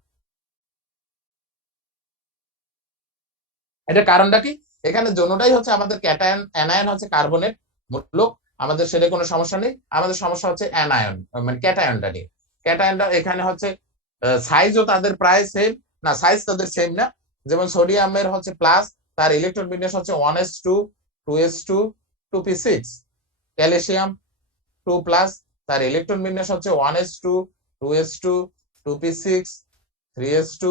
এটা কারণটা কি? এখানে জন্যটাই হচ্ছে আমাদের ক্যাটায়ন, অ্যানায়ন হচ্ছে কার্বনেট মূলক, আমাদের সেটা কোনো সমস্যা নেই। আমাদের সমস্যা হচ্ছে অ্যানায়ন মানে ক্যাটায়নটা নিয়ে। ক্যাটায়নটা এখানে হচ্ছে সাইজও তাদের প্রায় সেম, না সাইজ তাদের সেম না। যেমন সোডিয়ামের হচ্ছে প্লাস, তার ইলেকট্রন বিন্যাস হচ্ছে 1s2 2s2 2p6। Calcium 2 plus, তার ইলেকট্রন বিন্যাস হচ্ছে 1s2 2s2 2p6 3s2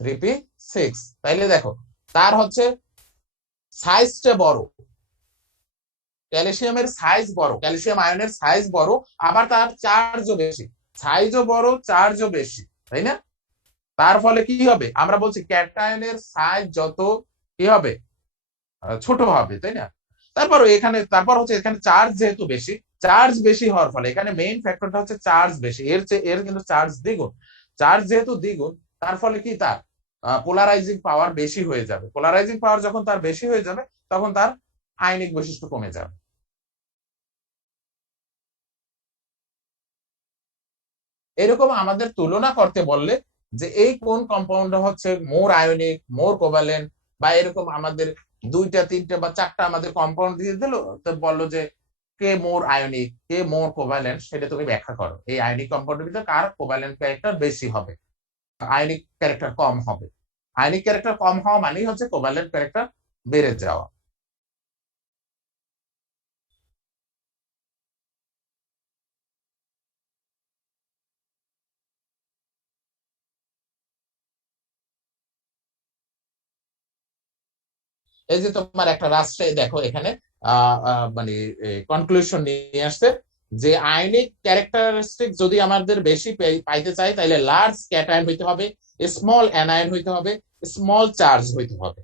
3p6। তাইলে দেখো তার হচ্ছে সাইজটা বড়, ক্যালসিয়ামের সাইজ বড়, ক্যালসিয়াম আয়নের সাইজ বড়, আবার তার চার্জও বেশি, সাইজও বড় চার্জও বেশি, তাই না? তার ফলে কি হবে? আমরা বলছি ক্যাটায়নের সাইজ যত কি হবে ছোট হবে, তাই না? তারপর হচ্ছে এখানে চার্জ যেহেতু বেশি, চার্জ বেশি হওয়ার ফলে এখানে মেইন ফ্যাক্টরটা হচ্ছে চার্জ বেশি, এর কিন্তু চার্জ দ্বিগুণ। চার্জ যেহেতু দ্বিগুণ, তার ফলে কি তার পোলারাইজিং পাওয়ার বেশি হয়ে যাবে। পোলারাইজিং পাওয়ার যখন তার বেশি হয়ে যাবে তখন তার আয়নিক বৈশিষ্ট্য কমে যাবে। এরকম আমাদের তুলনা করতে বললে যে এই কোন কম্পাউন্ডটা হচ্ছে মোর আয়নিক মোর কোভ্যালেন্ট, বা এরকম আমাদের দুইটা তিনটা বা চারটা আমাদের কম্পাউন্ড দিয়ে দিল, তো বললো যে কে মোর আয়নিক কে মোর কোভ্যালেন্ট, সেটা তুমি ব্যাখ্যা করো। এই আয়নিক কম্পাউন্ডের ভিতরে কার কোভ্যালেন্ট ক্যারেক্টার বেশি হবে, আয়নিক ক্যারেক্টার কম হবে। আয়নিক ক্যারেক্টার কম হওয়া মানেই হচ্ছে কোভ্যালেন্ট ক্যারেক্টার বেড়ে যাওয়া। এই যে তোমার একটা রাষ্ট্রে দেখো এখানে মানে কনক্লুশন নিয়ে আসছে যে আয়নিক ক্যারেক্টারিস্টিক যদি আমাদের বেশি পাইতে চাই তাহলে লার্জ ক্যাটায়ন হইতে হবে, স্মল অ্যানায়ন হইতে হবে, স্মল চার্জ হইতে হবে।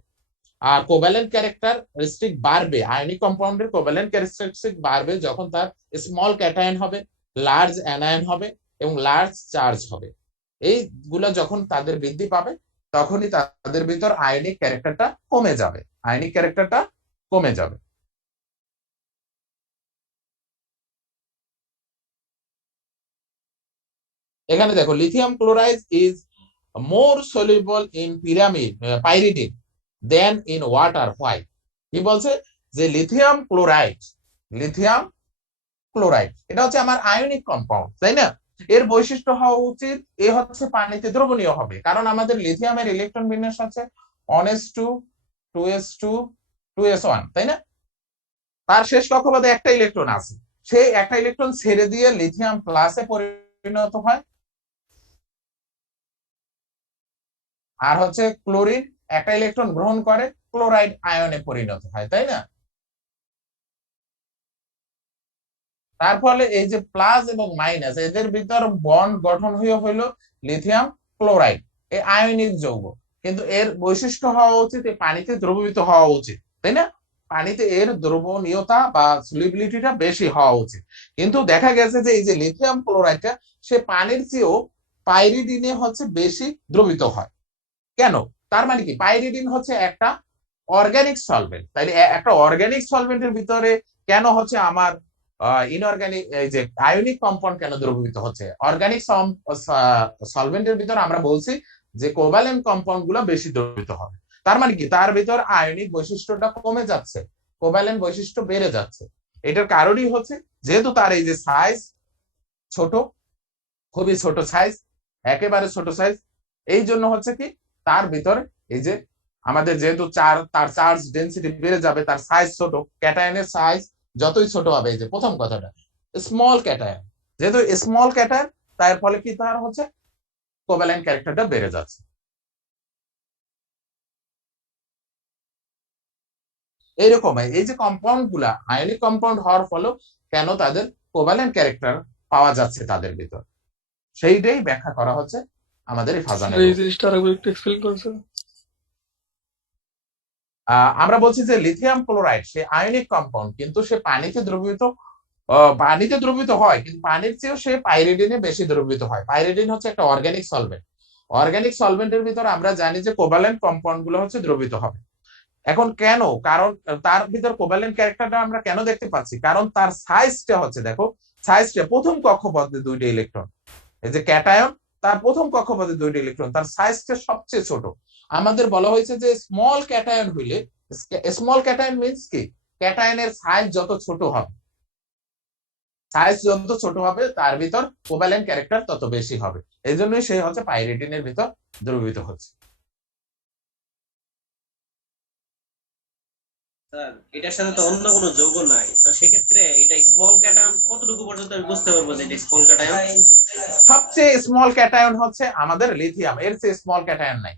আর কোভ্যালেন্ট ক্যারেক্টারিস্টিক বাড়বে, আয়নিক কম্পাউন্ডের কোভ্যালেন্ট ক্যারেক্টারিস্টিক বাড়বে যখন তার স্মল ক্যাটায়ন হবে, লার্জ অ্যানায়ন হবে এবং লার্জ চার্জ হবে। এইগুলা যখন তাদের বৃদ্ধি পাবে তখনই তাদের ভিতর আয়নিক ক্যারেক্টারটা কমে যাবে, আয়নিক ক্যারেক্টারটা কমে যাবে। এখানে দেখো lithium chloride is more soluble in pyramid pyridine than in water. Why? কি বলছে যে লিথিয়াম ক্লোরাইড, লিথিয়াম ক্লোরাইড এটা হচ্ছে আমার আয়নিক কম্পাউন্ড, তাই না? এর বৈশিষ্ট্য হওয়া উচিত এ হচ্ছে পানিতে দ্রবণীয় হবে, কারণ আমাদের লিথিয়ামের ইলেকট্রন বিন্যাস আছে 1s2 2s2 2s1, তাই না? তার শেষ কক্ষপথে একটা ইলেকট্রন আছে, সেই একটা ইলেকট্রন ছেড়ে দিয়ে লিথিয়াম প্লাসে পরিণত হয়। আর হচ্ছে ক্লোরিন একটা ইলেকট্রন গ্রহণ করে ক্লোরাইড আয়নে পরিণত হয়, তাই না? তার ফলে এই যে প্লাস এবং মাইনাস এদের ভিতর বন্ড গঠন হইলো লিথিয়াম ক্লোরাইড, এই আয়নিক যৌগ। কিন্তু এর বৈশিষ্ট্য হওয়া উচিত এই পানিতে দ্রবীভূত হওয়া উচিত, তাই না? পানিতে এর দ্রবণীয়তা বা সলিবিলিটিটা বেশি হওয়া উচিত। কিন্তু দেখা গেছে যে এই যে লিথিয়াম ক্লোরাইডটা সে পানির চেয়েও পাইরিডিনে হচ্ছে বেশি দ্রবীভূত হয়। কেন? তার মানে কি, পাইরিডিন হচ্ছে একটা অর্গানিক সলভেন্ট, তাই একটা অর্গানিক সলভেন্টের ভিতরে কেন হচ্ছে আমার ইনঅর্গানিক এই যে আয়নিক কম্পাউন্ড কেন দ্রবীভূত হচ্ছে? অর্গানিক সলভেন্টের ভিতর আমরা বলছি যে কোভালেন্ট কম্পাউন্ড গুলো বেশি দ্রবীভূত হবে। তার মানে কি, তার ভিতর আয়নিক বৈশিষ্ট্যটা কমে যাচ্ছে, কোভালেন্ট বৈশিষ্ট্য বেড়ে যাচ্ছে। এটার কারণই হচ্ছে যেহেতু তার এই যে সাইজ ছোট, খুবই ছোট সাইজ, একেবারে ছোট সাইজ, এই জন্য হচ্ছে কি তার ভিতরে এই যে আমাদের যেহেতু তার চার্জ ডেনসিটি বেড়ে যাবে, তার সাইজ ছোট, ক্যাটায়নের সাইজ যতই ছোট হবে, এই যে প্রথম কথাটা স্মল ক্যাটায়ন, যেহেতু স্মল ক্যাটায়ন তার ফলে কি তার হচ্ছে কোভ্যালেন্ট ক্যারেক্টারটা বেড়ে যাচ্ছে। এইরকম এই যে কম্পাউন্ড গুলা আয়নিক কম্পাউন্ড হওয়ার ফলে কেন তাদের কোভ্যালেন্ট ক্যারেক্টার পাওয়া যাচ্ছে তাদের ভিতর, সেইটাই ব্যাখ্যা করা হচ্ছে আমাদের এই ফাজানের এই রূপ। জিনিসটা আরেকবার একটু এক্সপ্লেইন করছেন। আমরা বলছি যে লিথিয়াম ক্লোরাইড সে আয়নিক কম্পাউন্ড, কিন্তু সে পানিতে দ্রবীভূত হয়, কিন্তু পানির চেয়েও সে পাইরিডিনে বেশি দ্রবীভূত হয়। পাইরিডিন হচ্ছে একটা অর্গানিক সলভেন্ট। অর্গানিক সলভেন্টের ভিতর আমরা জানি যে কোভালেন্ট কম্পাউন্ড গুলো হচ্ছে দ্রবীভূত হবে। এখন কেন? কারণ তার ভিতর কোভালেন্ট ক্যারেক্টারটা আমরা কেন দেখতে পাচ্ছি? কারণ তার সাইজটা হচ্ছে, দেখো সাইজটা প্রথম কক্ষপথে দুইটা ইলেকট্রন, এই যে ক্যাটায়ন তার প্রথম কক্ষপথে দুইটা ইলেকট্রন, তার সাইজটা সবচেয়ে ছোট। আমাদের বলা হয়েছে যে স্মল ক্যাটায়ন হইলে, স্মল ক্যাটায়ন মিন্স কি, ক্যাটায়নের সাইজ যত ছোট হবে, সাইজ যত ছোট হবে তার ভিতর কোভালেন্ট ক্যারেক্টার তত বেশি হবে। এই জন্যই সে হচ্ছে পাইরিডিনের ভিতর দ্রবীভূত হচ্ছে। স্যার এটার সাথে তো অন্য কোনো যৌগ নাই, তো সেক্ষেত্রে এটা স্মল ক্যাটায়ন কতটুকু পর্যন্ত আমি বুঝতে পারবো যে এটা স্মল ক্যাটায়ন? সবচেয়ে স্মল ক্যাটায়ন হচ্ছে আমাদের লিথিয়াম, এর চেয়ে স্মল ক্যাটায়ন নাই।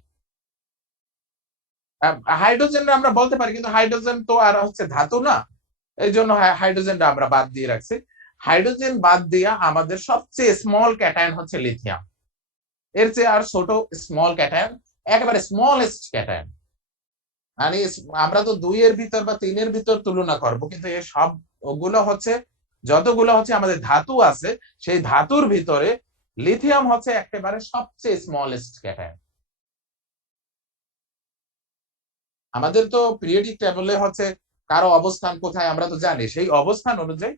হাইড্রোজেন আমরা বলতে পারি, কিন্তু হাইড্রোজেন তো আর হচ্ছে ধাতু না, এই জন্য হাইড্রোজেনটা আমরা বাদ দিয়ে রাখছি। হাইড্রোজেন বাদ দিয়া আমাদের সবচেয়ে স্মল ক্যাটায়ন হচ্ছে লিথিয়াম, এর চেয়ে আর ছোট স্মল ক্যাটায়ন, একেবারে স্মলেস্ট ক্যাটায়ন। মানে আমরা তো 2 এর ভিতর বা 3 এর ভিতর তুলনা করব, কিন্তু এই সবগুলো হচ্ছে যতগুলো হচ্ছে আমাদের ধাতু আছে, সেই ধাতুর ভিতরে লিথিয়াম হচ্ছে একেবারে সবচেয়ে স্মলেস্ট ক্যাটায়ন। আমাদের তো পিরিয়ডিক টেবলে হচ্ছে কারো অবস্থান কোথায় আমরা তো জানি, সেই অবস্থান অনুযায়ী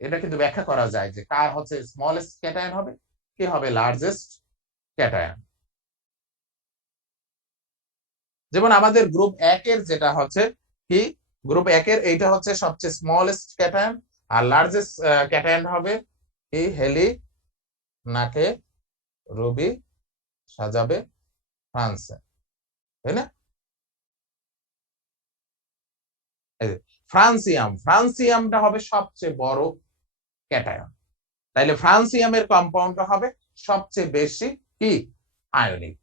এটা কিন্তু ব্যাখ্যা করা যায় যে কার হচ্ছে স্মলেস্ট ক্যাটায়ন হবে, কে হবে লার্জেস্ট ক্যাটায়ন। যেমন আমাদের গ্রুপ 1 এর যেটা হচ্ছে কি, গ্রুপ 1 এর এইটা হচ্ছে সবচেয়ে স্মলেস্ট ক্যাটায়ন, আর লার্জেস্ট ক্যাটায়ন হবে কি হেলি, নাকে, রবি, সাজাবে, ফ্রান্সে, তাই না? ফ্রান্সিয়ামটা হবে সবচেয়ে বড় ক্যাটায়ন, তাইলে ফ্রান্সিয়ামের কম্পাউন্ডটা হবে সবচেয়ে বেশি কি আয়নিক।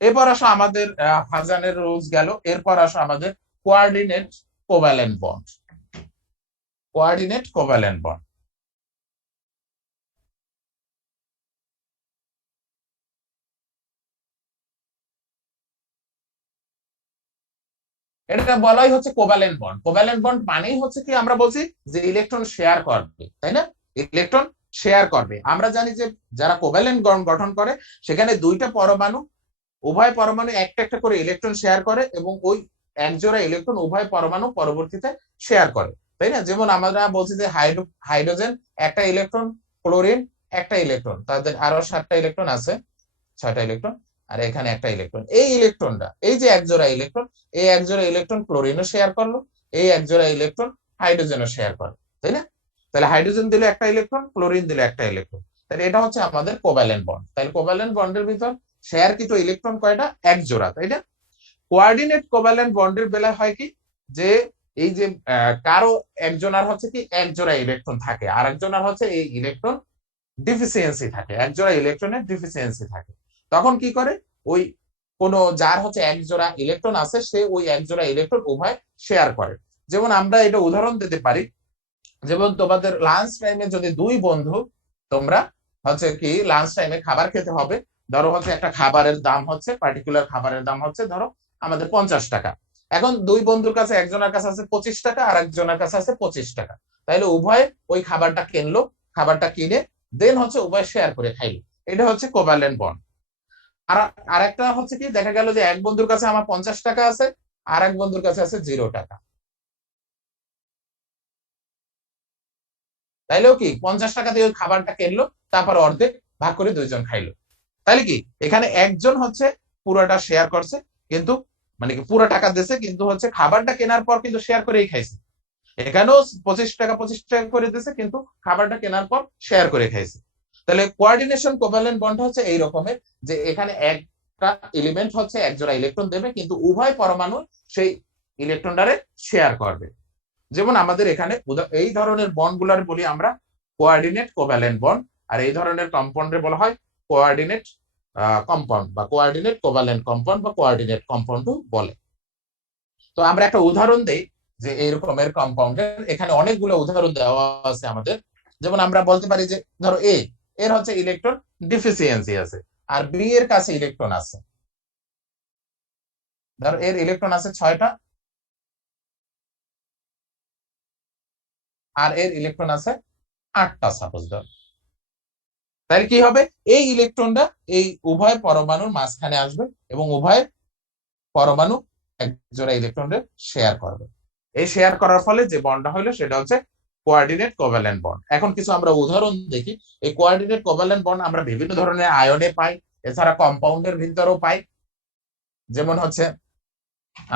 এরপর আসো আমাদের ফাজানের রুলস গেল, এরপর আসো আমাদের coordinate covalent bond. Coordinate covalent bond এটা বলাই হচ্ছে কোভ্যালেন্ট বন্ড। কোভ্যালেন্ট বন্ড মানেই হচ্ছে কি, আমরা বলছি যে ইলেকট্রন শেয়ার করবে, তাই না? ইলেকট্রন শেয়ার করবে। আমরা জানি যে যারা কোভ্যালেন্ট বন্ড গঠন করে সেখানে দুইটা পরমাণু, উভয় পরমাণু একটা একটা করে ইলেকট্রন শেয়ার করে, এবং ওই একজোড়া ইলেকট্রন উভয় পরমাণু পরবর্তীতে শেয়ার করে, তাই না? যেমন আমরা বলছি যে হাইড্রোজেন একটা ইলেকট্রন, ক্লোরিন একটা ইলেকট্রন, তাদের আরো 7টা ইলেকট্রন আছে, 6টা ইলেকট্রন, আর এখানে একটা ইলেকট্রন। এই ইলেকট্রনটা, এই যে এক জোড়া ইলেকট্রন, এই এক জোড়া ইলেকট্রন ক্লোরিনও শেয়ার করলো, এই এক জোড়া ইলেকট্রন হাইড্রোজেনও শেয়ার করলো, তাই না? তাহলে হাইড্রোজেন দিলে একটা ইলেকট্রন, ক্লোরিন দিলে একটা ইলেকট্রন। তাহলে এটা হচ্ছে আমাদের কোভ্যালেন্ট বন্ড। তাহলে কোভ্যালেন্ট বন্ডের ভিতর শেয়ারকৃত ইলেকট্রন কয়টা? এক জোড়া, তাই না? কোঅর্ডিনেট কোভ্যালেন্ট বন্ডের বেলায় হয় কি, যে এই যে কারো একজনের হচ্ছে কি এক জোড়া ইলেকট্রন থাকে, আর একজনের হচ্ছে এই ইলেকট্রন ডিফিসিয়েন্সি থাকে, এক জোড়া ইলেকট্রনের ডিফিসিয়েন্সি থাকে। তখন কি করে, ওই কোন যার হচ্ছে এক জোড়া ইলেকট্রন আছে সে ওই এক জোড়া ইলেকট্রন উভয় শেয়ার করে। যেমন আমরা এটা উদাহরণ দিতে পারি, যেমন তোমাদের লাঞ্চ টাইমে যদি দুই বন্ধু, তোমরা হচ্ছে কি লাঞ্চ টাইমে খাবার খেতে হবে, ধরো হচ্ছে একটা খাবারের দাম হচ্ছে, পার্টিকুলার খাবারের দাম হচ্ছে ধরো আমাদের 50 টাকা। এখন দুই বন্ধুর কাছে, একজনের কাছে আছে 25 টাকা আর একজনের কাছে আছে 25 টাকা। তাইলে উভয় ওই খাবারটা কিনলো, খাবারটা কিনে দেন হচ্ছে উভয় শেয়ার করে খাইলো। এটা হচ্ছে কোভ্যালেন্ট বন্ড। আর আরেকটা হচ্ছে কি, দেখা গেল যে এক বন্ধুর কাছে আমার 50 টাকা আছে, আর এক বন্ধুর কাছে আছে 0 টাকা। তাইলেও কি 50 টাকা দিয়ে ওই খাবারটা কিনলো, তারপর অর্ধেক ভাগ করে দুইজন খাইলো। তাহলে কি এখানে একজন হচ্ছে পুরোটা শেয়ার করছে, কিন্তু মানে কি পুরো টাকা দিয়েছে, কিন্তু হচ্ছে খাবারটা কেনার পর কিন্তু শেয়ার করেই খাইছে। এখানেও 25 টাকা 25 টাকা করে দিয়েছে, কিন্তু খাবারটা কেনার পর শেয়ার করে খাইছে। তাহলে কোঅর্ডিনেশন কোভ্যালেন্ট বন্ড হচ্ছে এই রকমের, যে এখানে একটা এলিমেন্ট হচ্ছে এক জোড়া ইলেকট্রন দেবে, কিন্তু উভয় পরমাণু সেই ইলেকট্রনটারে শেয়ার করবে। যেমন আমাদের এখানে এই ধরনের বন্ড গুলার বলি আমরা কোঅর্ডিনেট কোভ্যালেন্ট বন্ড, আর এই ধরনের কম্পাউন্ডে বলা হয় কোঅর্ডিনেট কম্পাউন্ড বা কোঅর্ডিনেট কোভ্যালেন্ট কম্পাউন্ড বা কোঅর্ডিনেট কম্পাউন্ডও বলে। তো আমরা একটা উদাহরণ দেই যে এইরকমের কম্পাউন্ডের, এখানে অনেকগুলো উদাহরণ দেওয়া আছে আমাদের। যেমন আমরা বলতে পারি যে ধরো এর হচ্ছে ইলেকট্রন ডিফিসিয়েন্সি আছে, আর বি এর কাছে ইলেকট্রন আছে, ধরো এর ইলেকট্রন আছে 6টা আর এর ইলেকট্রন আছে 8টা সাপোজ ধর। তাহলে কি হবে, এই ইলেকট্রনটা এই উভয় পরমাণুর মাঝখানে আসবে এবং উভয় পরমাণু এক জোড়া ইলেকট্রনের শেয়ার করবে। এই শেয়ার করার ফলে যে বন্ডটা হলো সেটা হচ্ছে কোঅর্ডিনেট কোভ্যালেন্ট বন্ড। এখন কিছু আমরা উদাহরণ দেখি। এই কোঅর্ডিনেট কোভ্যালেন্ট বন্ড আমরা বিভিন্ন ধরনের আয়নে পাই, এছাড়া কম্পাউন্ডের ভিতরেও পাই। যেমন হচ্ছে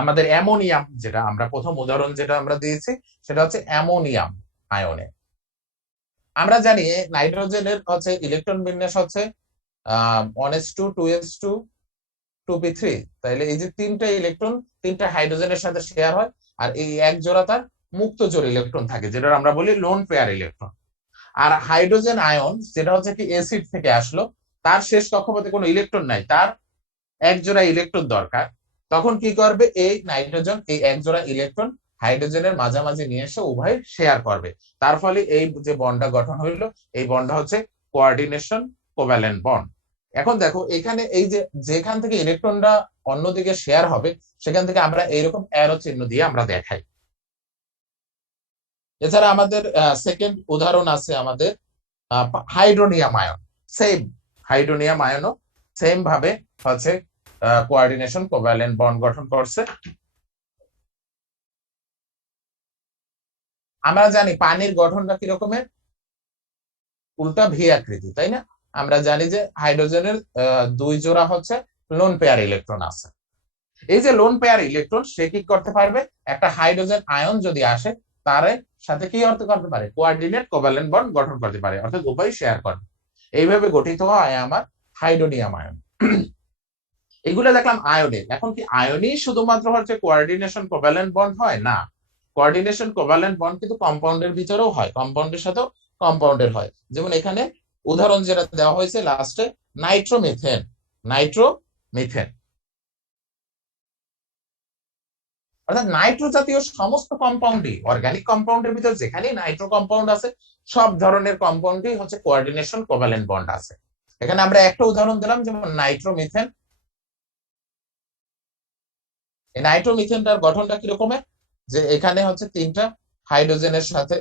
আমাদের অ্যামোনিয়াম, যেটা আমরা প্রথম উদাহরণ যেটা আমরা দিয়েছি সেটা হচ্ছে অ্যামোনিয়াম আয়নে। আমরা জানি নাইট্রোজেনের হচ্ছে ইলেকট্রন বিন্যাস হচ্ছে 1s2 2s2 2p3। তাইলে এই যে তিনটা ইলেকট্রন তিনটা হাইড্রোজেনের সাথে শেয়ার হয়, আর এই এক জোড়া তার মুক্ত জোড় ইলেকট্রন থাকে, যেটা আমরা বলি লোন পেয়ার ইলেকট্রন। আর হাইড্রোজেন আয়ন যেটা হচ্ছে কি অ্যাসিড থেকে আসলো, তার শেষ কক্ষপথে কোনো ইলেকট্রন নাই, তার এক জোড়া ইলেকট্রন দরকার। তখন কি করবে, এই নাইট্রোজেন এই এক জোড়া ইলেকট্রন হাইড্রোজেনের মাঝামাঝি নিয়ে এসে উভয় শেয়ার করবে। তার ফলে এই যে বন্ডটা গঠন হইলো, এই বন্ডটা হচ্ছে কোঅর্ডিনেশন কোভ্যালেন্ট বন্ড। এখন দেখো এখানে এই যে যেখান থেকে ইলেকট্রনটা অন্যদিকে শেয়ার হবে, সেখান থেকে আমরা এইরকম অ্যারো চিহ্ন দিয়ে আমরা দেখাই। এছাড়া আমাদের সেকেন্ড উদাহরণ আছে আমাদের হাইড্রোনিয়াম আয়ন। সেম হাইড্রোনিয়াম আয়নও সেম ভাবে হচ্ছে কোঅর্ডিনেশন কোভ্যালেন্ট বন্ড গঠন করছে। আমরা জানি পানির গঠনটা কি রকমের, উল্টা ভি আকৃতি, তাই না? আমরা জানি যে হাইড্রোজেনের 2 জোড়া হচ্ছে লোন পেয়ার ইলেকট্রন আছে। এই যে লোন পেয়ার ইলেকট্রন, সে কি করতে পারবে, একটা হাইড্রোজেন আয়ন যদি আসে তার সাথে কি অর্থ করতে পারে, কোঅর্ডিনেট কোভ্যালেন্ট বন্ড গঠন করতে পারে, অর্থাৎ উভয় শেয়ার করবে। এইভাবে গঠিত হয় আমার হাইড্রোনিয়াম আয়ন। এগুলো দেখলাম আয়নের। এখন কি আয়নই শুধুমাত্র হচ্ছে কোঅর্ডিনেশন কোভ্যালেন্ট বন্ড হয়? না, কোঅর্ডিনেশন কোভ্যালেন্ট বন্ড কিন্তু কম্পাউন্ডের ভিতরেও হয়, কম্পাউন্ডের সাথেও কম্পাউন্ডের হয়। যেমন এখানে উদাহরণ যেটা দেওয়া হয়েছে লাস্টে, নাইট্রোমিথেন। নাইট্রোমিথেন অর্থাৎ নাইট্রো জাতীয় সমস্ত কম্পাউন্ডই, অর্গানিক কম্পাউন্ডের ভিতর যেখানেই নাইট্রো কম্পাউন্ড আছে, সব ধরনের কম্পাউন্ডই হচ্ছে কোঅর্ডিনেশন কোভ্যালেন্ট বন্ড আছে। এখানে আমরা একটা উদাহরণ দিলাম, যেমন নাইট্রোমিথেন। এই নাইট্রোমিথেনটার গঠনটা কিরকমের, যে এখানে হচ্ছে 3টা হাইড্রোজেনের সাথে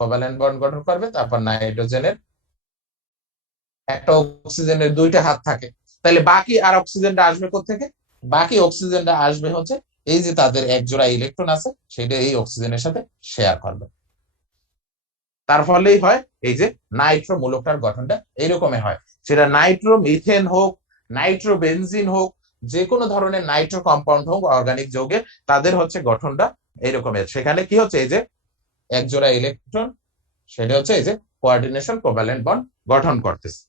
কোভ্যালেন্ট বন্ড গঠন করবে, তারপর নাইট্রোজেনের একটা অক্সিজেনের 2টা হাত থাকে। তাহলে বাকি আর অক্সিজেনটা আসবে কোত্থেকে, বাকি অক্সিজেনটা আসবে হচ্ছে এই যে তাদের এক জোড়া ইলেকট্রন আছে, সেটা এই অক্সিজেনের সাথে শেয়ার করবে। তার ফলেই হয় এই যে নাইট্রো মূলকটার গঠনটা এইরকমই হয়। সেটা নাইট্রো মিথেন হোক, নাইট্রো বেনজিন হোক, যে কোনো ধরনের নাইট্রো কম্পাউন্ড হোক অর্গানিক যৌগে, তাদের হচ্ছে গঠনটা এরকমের। সেখানে কি হচ্ছে, এই যে এক জোড়া ইলেকট্রন, সেটা হচ্ছে এই যে কোঅর্ডিনেশন কোভ্যালেন্ট বন্ড গঠন করতেছে।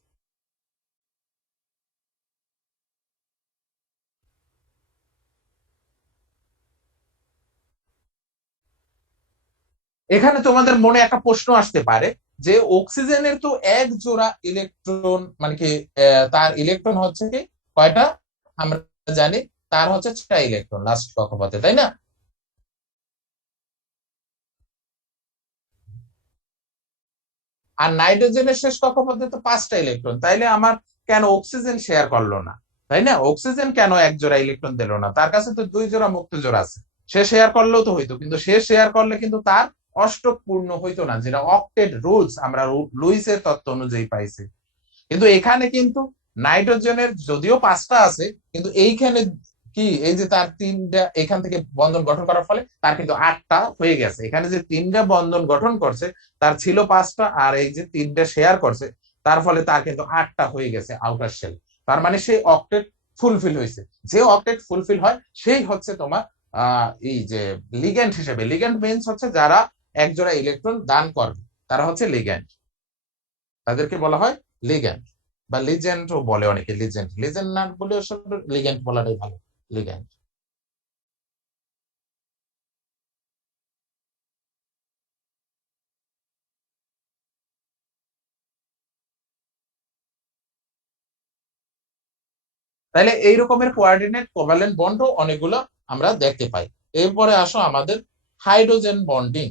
এখানে তোমাদের মনে একটা প্রশ্ন আসতে পারে যে অক্সিজেনের তো এক জোড়া ইলেকট্রন, মানে কি তার ইলেকট্রন হচ্ছে কি কয়টা, আমরা জানি তার হচ্ছে 6টা ইলেকট্রন লাস্ট কক্ষপথে, তাই না? আর নাইট্রোজেনের শেষ কক্ষপথে তো 5টা ইলেকট্রন, তাইলে আমার কেন অক্সিজেন শেয়ার করলো না, তাই না? অক্সিজেন কেন এক জোড়া ইলেকট্রন দিল না? তার কাছে তো 2 জোড়া মুক্ত জোড়া আছে, সে শেয়ার করলেও তো হইতো, কিন্তু সে শেয়ার করলে কিন্তু তার অষ্টক পূর্ণ হইতো না, যেটা অক্টেট রুলস আমরা লুইসের তত্ত্ব অনুযায়ী পাইছি। কিন্তু এখানে কিন্তু নাইট্রোজেনের যদিও 5টা আছে, কিন্তু এইখানে কি এই যে তার 3টা এখান থেকে বন্ধন গঠন করার ফলে তার কিন্তু 8টা হয়ে গেছে। এখানে যে 3টা বন্ধন গঠন করছে, তার ছিল 5টা, আর এই যে 3টা শেয়ার করছে, তার ফলে তার কিন্তু 8টা হয়ে গেছে আউটার শেল। তার মানে সেই অক্টেট ফুলফিল হয়েছে। যে অক্টেট ফুলফিল হয় সেই হচ্ছে তোমার এই যে লিগ্যান্ড হিসেবে, লিগ্যান্ড মিন্স হচ্ছে যারা এক জোড়া ইলেকট্রন দান করবে, তারা হচ্ছে লিগ্যান্ড, তাদেরকে বলা হয় লিগ্যান্ড বা লিজেন্ডও বলে অনেকে। লিজেন্ড, লিজেন্ড না বলে লিগ্যান্ড বলাটাই ভালো, লিগ্যান্ড। তাহলে এই রকমের কোঅর্ডিনেট কোভ্যালেন্ট বন্ডও অনেকগুলো আমরা দেখতে পাই। এরপরে আসো আমাদের হাইড্রোজেন বন্ডিং।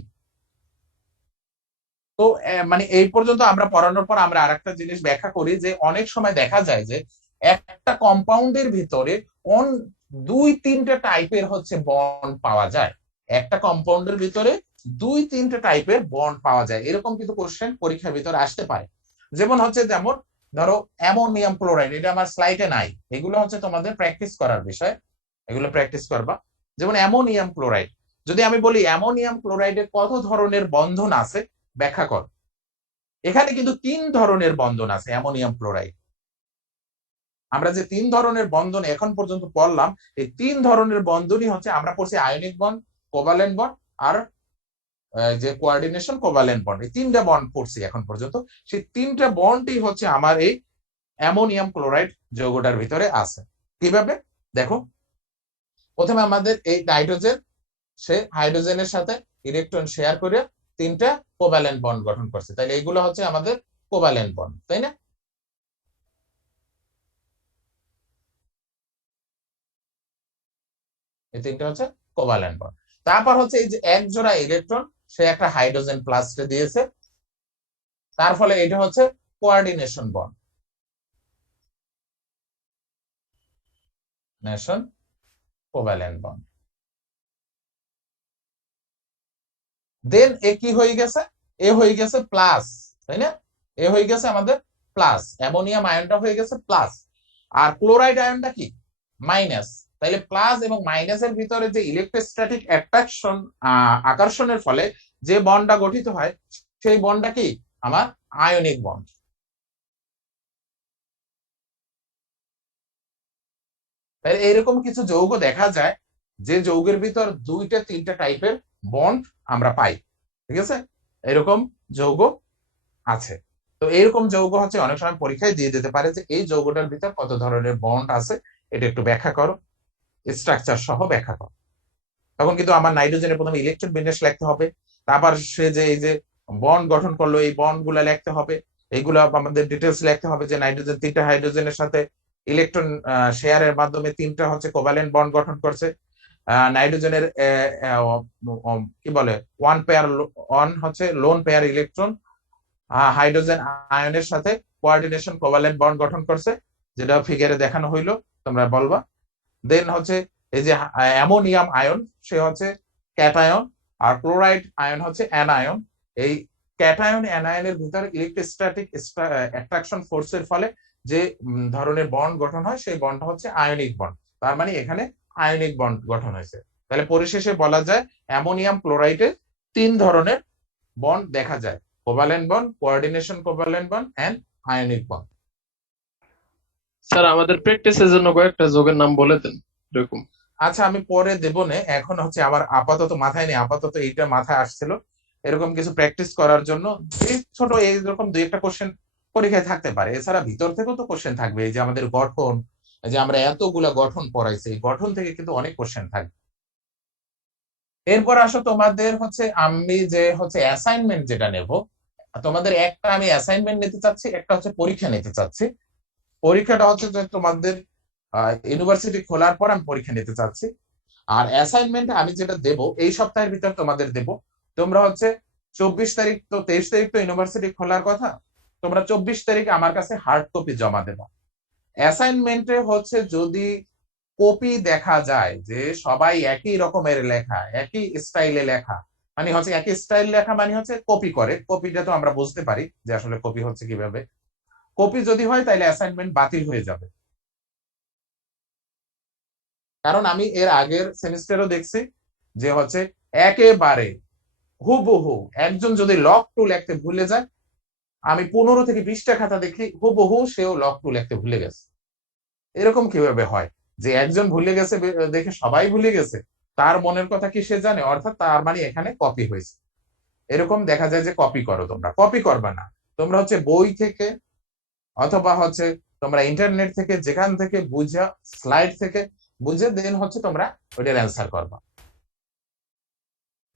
তো মানে এই পর্যন্ত আমরা পড়ানোর পর আমরা আরেকটা জিনিস ব্যাখ্যা করি যে অনেক সময় দেখা যায় যে একটা কম্পাউন্ডের ভিতরে অন 2-3টে টাইপের হচ্ছে বন্ড পাওয়া যায়। একটা কম্পাউন্ডের ভিতরে 2-3টে টাইপের বন্ড পাওয়া যায়, এরকম কিন্তু কোশ্চেন পরীক্ষার ভিতরে আসতে পারে। যেমন ধরো অ্যামোনিয়াম ক্লোরাইড, এটা আমার স্লাইডে নাই, এগুলো হচ্ছে তোমাদের প্র্যাকটিস করার বিষয়, এগুলো প্র্যাকটিস করবা। যেমন অ্যামোনিয়াম ক্লোরাইড, যদি আমি বলি অ্যামোনিয়াম ক্লোরাইডের কত ধরনের বন্ধন আছে ব্যাখ্যা কর। এখানে কিন্তু 3 ধরনের বন্ধন আছে অ্যামোনিয়াম ক্লোরাইড। আমরা যে 3 ধরনের বন্ধন এখন পর্যন্ত পড়লাম, এই 3 ধরনের বন্ধনই হচ্ছে আমরা পড়ছি আয়নিক বন্ড, কোভ্যালেন্ট বন্ড আর যে কোঅর্ডিনেশন কোভ্যালেন্ট বন্ড, এই 3টা বন্ড পড়ছি এখন পর্যন্ত। সেই 3টা বন্ডই হচ্ছে আমার এই অ্যামোনিয়াম ক্লোরাইড যৌগটার ভিতরে আছে। কিভাবে দেখো, প্রথমে আমাদের এই নাইট্রোজেন, সে হাইড্রোজেনের সাথে ইলেকট্রন শেয়ার করে 3টা কোভ্যালেন্ট বন্ড গঠন করছে, তাহলে এগুলো হচ্ছে আমাদের কোভ্যালেন্ট বন্ড, তাই না? এই 3টা হচ্ছে কোভ্যালেন্ট বন্ড। তারপর হচ্ছে এই যে এক জোড়া ইলেকট্রন সে একটা হাইড্রোজেন প্লাসে দিয়েছে, তার ফলে এটা হচ্ছে coordination bond, nation covalent bond. Then এ কি হয়ে গেছে, এ হয়ে গেছে প্লাস, তাই না? এ হয়ে গেছে আমাদের প্লাস, অ্যামোনিয়াম আয়নটা হয়ে গেছে প্লাস, আর ক্লোরাইড আয়নটা কি মাইনাস। তাইলে প্লাস এবং মাইনাসের ভিতরে যে ইলেকট্রোস্ট্যাটিক অ্যাট্রাকশন, আকর্ষণের ফলে যে বন্ডটা গঠিত হয়, সেই বন্ডটা কি আমার আয়নিক বন্ড। তাহলে এইরকম কিছু যৌগ দেখা যায় যে যৌগের ভিতর 2-3টা টাইপের বন্ড আমরা পাই, ঠিক আছে? এরকম যৌগ আছে। তো এইরকম যৌগ হচ্ছে অনেক সময় পরীক্ষায় দিয়ে দিতে পারে যে এই যৌগটার ভিতর কত ধরনের বন্ড আছে, এটা একটু ব্যাখ্যা করো, স্ট্রাকচার সহ ব্যাখ্যা করো। তখন কিন্তু আমার নাইট্রোজেনের প্রথমে ইলেকট্রন বিন্যাস লিখতে হবে, তারপর সে যে এই যে বন্ড গঠন করলো এই বন্ড গুলা লিখতে হবে, এইগুলো আমাদের ডিটেলস লিখতে হবে যে নাইট্রোজেন 3টা হাইড্রোজেনের সাথে ইলেকট্রন শেয়ারের মাধ্যমে 3টা হচ্ছে কোভ্যালেন্ট বন্ড গঠন করছে। নাইট্রোজেনের কি বলে 1 পেয়ার, 1 হচ্ছে লোন পেয়ার ইলেকট্রন হাইড্রোজেন আয়নের সাথে কোঅর্ডিনেশন কোভ্যালেন্ট বন্ড গঠন করছে, যেটা ফিগারে দেখানো হইলো, তোমরা বলবা। দেন হচ্ছে এই যে অ্যামোনিয়াম আয়ন, সে হচ্ছে ক্যাটায়ন, আর ক্লোরাইড আয়ন হচ্ছে অ্যানায়ন। এই ক্যাটায়ন অ্যানায়নের ভিতরে ইলেকট্রোস্ট্যাটিক অ্যাট্রাকশন ফোর্সের ফলে যে ধরনের বন্ড গঠন হয়, সেই বন্ডটা হচ্ছে আয়নিক বন্ড। তার মানে এখানে আয়নিক বন্ড গঠন হয়েছে। তাহলে পরিশেষে বলা যায় অ্যামোনিয়াম ক্লোরাইডের 3 ধরনের বন্ড দেখা যায়, covalent bond, coordination covalent bond and ionic bond. Sir আমাদের প্র্যাকটিসের জন্য কয়েকটা যোগের নাম বলে দেন এরকম। আচ্ছা, আমি পরে দেবো না, এখন হচ্ছে আমার আপাতত মাথায় নেই, আপাতত এইটা মাথায় আসছিল এরকম কিছু প্র্যাকটিস করার জন্য। এই ছোট এইরকম দুই একটা কোশ্চেন পরীক্ষায় থাকতে পারে, এছাড়া ভিতর থেকেও তো কোশ্চেন থাকবে। এই যে আমাদের গঠন, এই যে আমরা এতগুলা গঠন পড়াইছি, এই গঠন থেকে কিন্তু অনেক কোশ্চেন থাকবে। এরপর আসো তোমাদের হচ্ছে আমি যে হচ্ছে অ্যাসাইনমেন্ট যেটা নেব, তোমাদের একটা আমি অ্যাসাইনমেন্ট নিতে চাচ্ছি, একটা হচ্ছে পরীক্ষা নিতে চাচ্ছি। পরীক্ষাটা হচ্ছে যে তোমাদের ইউনিভার্সিটি খোলার পর আমি পরীক্ষা নিতে চাচ্ছি। আর অ্যাসাইনমেন্ট আমি যেটা দেব এই সপ্তাহের ভিতর তোমাদের দেব। তোমরা হচ্ছে 24 তারিখ, তো 23 তারিখ তো ইউনিভার্সিটি খোলার কথা, তোমরা 24 তারিখ আমার কাছে হার্ড কপি জমা দেবা। অ্যাসাইনমেন্টে হচ্ছে যদি কপি দেখা যায় যে সবাই একই রকমের লেখা, একই স্টাইলে লেখা, মানে হচ্ছে একই স্টাইল লেখা মানে হচ্ছে কপি করে, কপিটা তো আমরা বুঝতে পারি যে আসলে কপি হচ্ছে কিভাবে। কপি যদি হয় তাহলে অ্যাসাইনমেন্ট বাতিল হয়ে যাবে। কারণ আমি এর আগের সেমিস্টারও দেখছি যে হচ্ছে একেবারে হুবহু একজন যদি লক টু লিখতে ভুলে যায়, আমি 15 থেকে 20টা খাতা দেখি হুবহু সেও লক টু লিখতে ভুলে গেছে। এরকম কিভাবে হয় যে একজন ভুলে গেছে দেখে সবাই ভুলে গেছে? তার মনের কথা কি সে জানে? অর্থাৎ তার মানে এখানে কপি হয়েছে। এরকম দেখা যায় যে কপি করো, তোমরা কপি করবে না, তোমরা হচ্ছে বই থেকে অথবা হচ্ছে তোমরা ইন্টারনেট থেকে যেখান থেকে বুঝা, স্লাইড থেকে বুঝে দেন হচ্ছে তোমরা ওইটার অ্যান্সার করবা।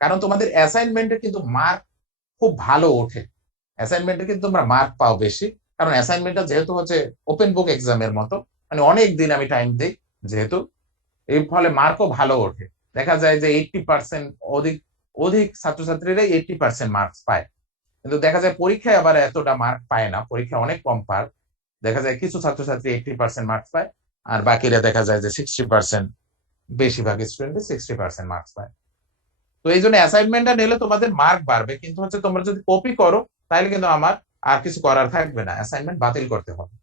কারণ তোমাদের অ্যাসাইনমেন্টে কিন্তু মার্ক খুব ভালো ওঠে, অ্যাসাইনমেন্টে কিন্তু তোমরা মার্ক পাও বেশি। কারণ অ্যাসাইনমেন্টটা যেহেতু হচ্ছে ওপেন বুক এক্সামের মতো, মানে অনেক দিন আমি টাইম দিই যেহেতু, এর ফলে মার্কও ভালো ওঠে। দেখা যায় যে 80% অধিক অধিক ছাত্রছাত্রীরাই 80% মার্কস পায়। কিন্তু দেখা যায় পরীক্ষায় আবার এতটা মার্ক পায় না, পরীক্ষা অনেক কম পায়। দেখা যায় কিছু ছাত্রছাত্রী 80% মার্কস পায়, আর বাকিরা দেখা যায় যে 60%, বেশিরভাগ স্টুডেন্ট 60% মার্কস পায়। তো এই জন্য অ্যাসাইনমেন্টটা নিলে তোমাদের মার্ক বাড়বে, কিন্তু হচ্ছে তোমরা যদি কপি করো তাহলে কিন্তু আমার আর কিছু করার থাকবে না, অ্যাসাইনমেন্ট বাতিল করতে হবে।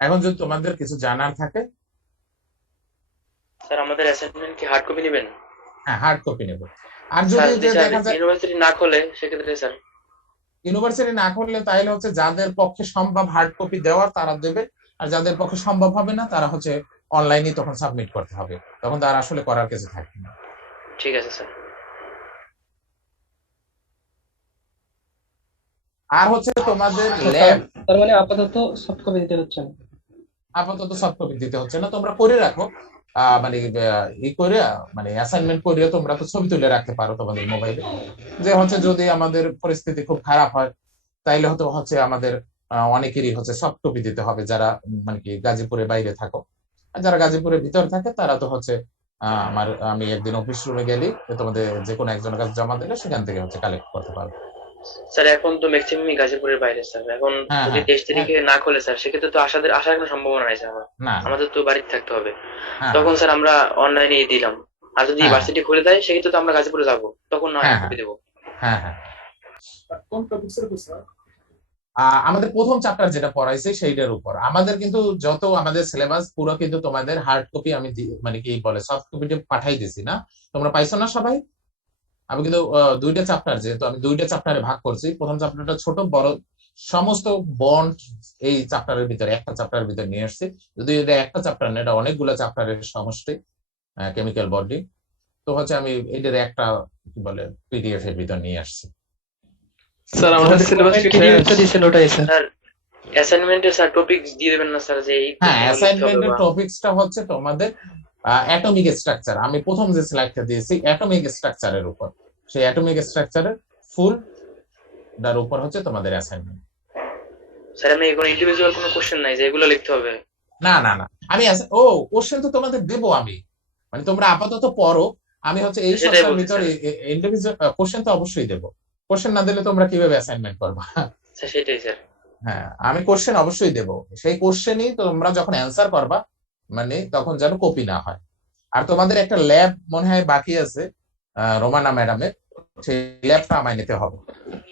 এখন যদি তোমাদের কিছু জানার থাকে। স্যার আমাদের অ্যাসাইনমেন্ট কি হার্ড কপি নেবেন? হ্যাঁ, হার্ড কপি নেব। আর স্যার যদি যে স্যার দেখা যায় ইউনিভার্সিটি না খোলে সেক্ষেত্রে স্যার? ইউনিভার্সিটি না করলে তাহলে হচ্ছে যাদের পক্ষে সম্ভব হার্ড কপি দেওয়ার তারা দেবে, আর যাদের পক্ষে সম্ভব হবে না তারা হচ্ছে অনলাইনে তখন সাবমিট করতে হবে, তখন তার আসলে করার কিছু থাকবে না। ঠিক আছে স্যার। আর হচ্ছে তোমাদের ল্যাব তার মানে আপাতত সফট কপি দিতে হচ্ছে না। আপাতত সফট কপি দিতে হচ্ছে না, তোমরা করে রাখো। মানে ই করে, মানে অ্যাসাইনমেন্ট করে তোমরা তো ছবি তুলে রাখতে পারো তোমাদের মোবাইলে, যে হচ্ছে যদি আমাদের পরিস্থিতি খুব খারাপ হয় তাইলে হয়তো হচ্ছে আমাদের অনেকেরই হচ্ছে সফট কপি দিতে হবে, যারা মানে কি গাজীপুরের বাইরে থাকো। আর যারা গাজীপুরের ভিতর থাকে তারা তো হচ্ছে আমি একদিন অফিস রুমে গেলে তোমাদের যে কোনো একজনের কাছে জমা দিলে সেখান থেকে হচ্ছে কালেক্ট করতে পারবো। স্যার এখন তো ম্যাক্সিমামই গাজীপুরের বাইরে স্যার, এখন হ্যাঁ, যদি হ্যাঁ, 23 তারিখে না খোলে স্যার সেক্ষেত্রে তো আসার কোনো সম্ভাবনা নাই স্যার আমার। না, আমাদের তো বাড়িতে থাকতে হবে। হ্যাঁ, তখন স্যার আমরা অনলাইনে দিলাম, আর যদি হ্যাঁ, ভার্সিটি খুলে দেয় সেক্ষেত্রে তো আমরা গাজীপুরে যাবো, তখন না হ্যাঁ, কপি দেবো। হ্যাঁ, হ্যাঁ। আমাদের প্রথম চ্যাপ্টার যেটা পড়াইছে সেইটার উপর আমাদের কিন্তু যত আমাদের সিলেবাস পুরো কিন্তু তোমাদের হার্ড কপি আমি মানে কি বলে সফট কপিতে পাঠাই দিছি না, তোমরা পাইছো না সবাই? আমি কিন্তু দুইটা চ্যাপ্টার, যেহেতু আমি দুইটা চ্যাপ্টারে ভাগ করছি, প্রথম চ্যাপ্টারটা ছোট বড় সমস্ত বন্ড এই চ্যাপ্টারের ভিতরে, একটা চ্যাপ্টারের ভিতরে নিয়ে আসছি। যদি এটা একটা চ্যাপ্টার না, এটা অনেকগুলো চ্যাপ্টারের সমষ্টি, কেমিক্যাল বডি। তো হচ্ছে আমি এটার একটা কি বলে পিডিএফ এর ভিতর নিয়ে আসছি। স্যার আমাদের সিলেবাস কি নিউজটা দিয়েছেন ওটাই স্যার। স্যার অ্যাসাইনমেন্টে স্যার টপিকস দিয়ে দেবেন না স্যার, যে এই হ্যাঁ, লিখতে হবে অ্যাসাইনমেন্টের বা- টপিকসটা হচ্ছে তোমাদের অ্যাটমিক স্ট্রাকচার। আমি প্রথম যে স্লাইডটা দিয়েছি অ্যাটমিক স্ট্রাকচারের উপর, সেই অ্যাটমিক স্ট্রাকচারের ফুল ডার উপর হচ্ছে তোমাদের অ্যাসাইনমেন্ট। স্যার আমি কোনো ইন্ডিভিজুয়াল কোনো কোশ্চেন নাই যে এগুলো লিখতে হবে? না, না, না, আমি কোশ্চেন তো তোমাদের দেবো আমি, মানে তোমরা আপাতত পড়ো। আমি হচ্ছে এই সেটাই সপ্তাহের বলছি ভিতরে ইন্ডিভিজুয়াল কোশ্চেন তো অবশ্যই দেবো। কোশ্চেন না দিলে তোমরা কিভাবে অ্যাসাইনমেন্ট করবা? স্যার সেটাই স্যার। হ্যাঁ, আমি কোশ্চেন অবশ্যই দেবো, সেই কোশ্চেনই তোমরা যখন অ্যান্সার করবা মানে তখন যেন কপি না হয়। আর তোমাদের একটা ল্যাব মনে হয় বাকি আছে রোমানা ম্যাডামের, সেই ল্যাবটা আমায় নিতে হবে।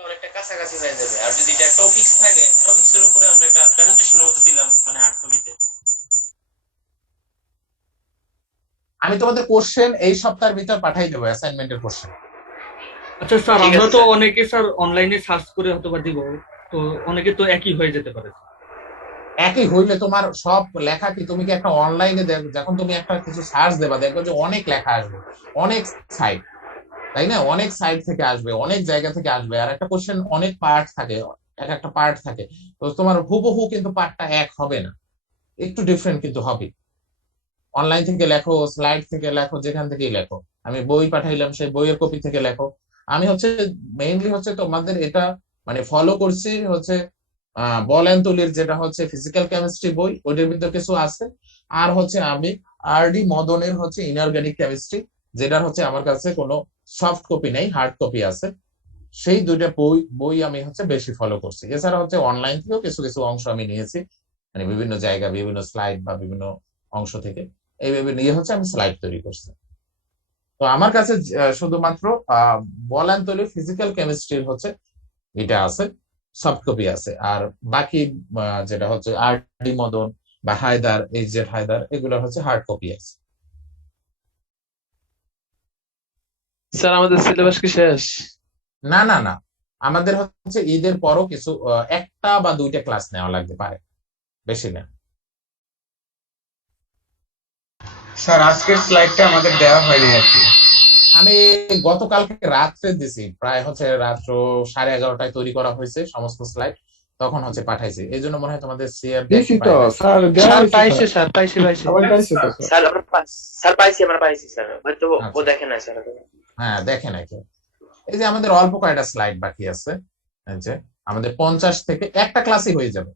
অনেকটা কাজ কাছাকাছি হয়ে যাবে। আর যদি এটা টপিকস থাকে, টপিকস এর উপরে আমরা একটা প্রেজেন্টেশনের মতো দিলাম, মানে হার্ড কপিতে। আমি তোমাদের কোশ্চেন এই সপ্তাহের ভিতর পাঠাই দেবো, অ্যাসাইনমেন্টের কোশ্চেন। আচ্ছা স্যার, ঠিক আমরা আছে তো স্যার। অনেকে স্যার অনলাইনে সার্চ করে হয়তো বা দিব, তো অনেকে তো একই হয়ে যেতে পারে। একই হইলে তোমার সব লেখা কি, তুমি কি একটা অনলাইনে যখন তুমি একটা কিছু সার্চ দেবা, দেখবে যে অনেক লেখা আসবে, অনেক সাইট, তাই না? অনেক সাইট থেকে আসবে, অনেক জায়গা থেকে আসবে, আর একটা কোশ্চেন অনেক পার্ট থাকে, এক একটা পার্ট থাকে। তো তোমার হুবহু কিন্তু পার্টটা এক হবে না, একটু ডিফারেন্ট কিন্তু হবে। অনলাইন থেকে লেখো, স্লাইড থেকে লেখো, যেখান থেকেই লেখো। আমি বই পাঠাইলাম, সেই বইয়ের কপি থেকে লেখো। আমি হচ্ছে মেইনলি হচ্ছে তোমাদের এটা মানে ফলো করছি হচ্ছে বল এন্ড তুলির যেটা হচ্ছে ফিজিক্যাল কেমিস্ট্রি বই, ওইটার ভিতরে কিছু আছে। আর হচ্ছে আমি আর.ডি. মদনের হচ্ছে ইনঅর্গানিক কেমিস্ট্রি, যেটার হচ্ছে আমার কাছে কোনো সফট কপি নেই, হার্ড কপি আছে। সেই দুইটা বই বই আমি হচ্ছে বেশি ফলো করছি। এছাড়া হচ্ছে অনলাইন থেকেও কিছু কিছু অংশ আমি নিয়েছি, মানে বিভিন্ন জায়গা, বিভিন্ন স্লাইড বা বিভিন্ন অংশ থেকে এইভাবে নিয়ে হচ্ছে আমি স্লাইড তৈরি করছি। তো আমার কাছে শুধুমাত্র বল এন্ড তুলি ফিজিক্যাল কেমিস্ট্রির হচ্ছে এটা আছে, সফট কপি আছে। আর বাকি যেটা হচ্ছে আর.ডি. মদন বা হায়দার, এইচ.জেড. হায়দার, এগুলো হচ্ছে হার্ড কপি আছে। স্যার আমাদের সিলেবাস কি শেষ? না না না, আমাদের হচ্ছে ঈদের পরও কিছু একটা বা দুইটা ক্লাস নেওয়া লাগতে পারে, বেশি না। স্যার আজকের স্লাইডটা আমাদের দেওয়া হয়নি আর কি। আমি গতকালকে রাত্রে দিছি, প্রায় হচ্ছে রাত্র 11:30টায় তৈরি করা হয়েছে সমস্ত স্লাইড, তখন হচ্ছে পাঠাইছি। এই জন্য মনে হয় তোমাদের সিআর দিছি তো স্যার, দেওয়া স্যার হয়েছে পাইছে স্যার, স্যার, পাইছি। সবাই পাইছে তো স্যার। স্যার স্যার পাইছি, আমরা পাইছি স্যার, হয়তো ও আচ্ছা। দেখে না স্যার। হ্যাঁ, দেখে নাকি? এই যে আমাদের অল্প কয়েকটা স্লাইড বাকি আছে, এই যে আমাদের 50 থেকে একটা ক্লাসই হয়ে যাবে।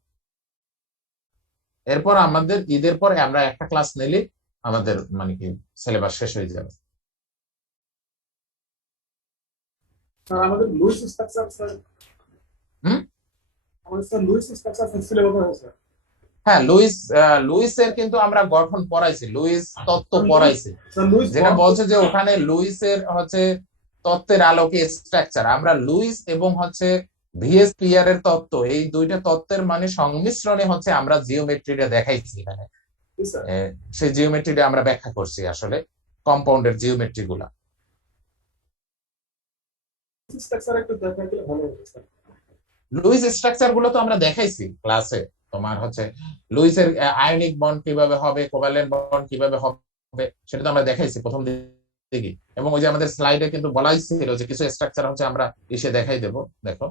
এরপর আমাদের ঈদের পরে আমরা একটা ক্লাস নিলে আমাদের মানে কি সিলেবাস শেষ হয়ে যাবে। স্যার আমাদের লুইস স্ট্রাকচার স্যার, হুম? আমাদের স্যার লুইস স্ট্রাকচার সিলেবাস আছে। হ্যাঁ, লুইসের কিন্তু আমরা গঠন পড়াইছি, লুইস তত্ত্ব পড়াইছি, স্যার লুইস যেটা বলছে যে ওখানে লুইসের হচ্ছে তত্ত্বের আলোকে স্ট্রাকচার, আমরা লুইস এবং হচ্ছে ভিএস পিয়ার এর তত্ত্ব, এই দুইটা তত্ত্বের মানে সংমিশ্রণে হচ্ছে আমরা জিওমেট্রিটা দেখাইছি এখানে। স্যার সেই জিওমেট্রিটা আমরা ব্যাখ্যা করছি, আসলে কম্পাউন্ডের জিওমেট্রি গুলা। স্ট্রাকচার একটু দেখাই দিলে ভালো হবে স্যার। লুইস স্ট্রাকচার গুলো তো আমরা দেখাইছি ক্লাসে। তোমার হচ্ছে লুইসের আয়নিক বন্ড কিভাবে হবে, কোভালেন্ট বন্ড কিভাবে হবে, সেটা তো আমরা দেখাইছি প্রথম দিকে। এবং ওই যে আমাদের স্লাইডে কিন্তু বলাই ছিল যে কিছু স্ট্রাকচার হচ্ছে আমরা এসে দেখাই দেব, দেখো।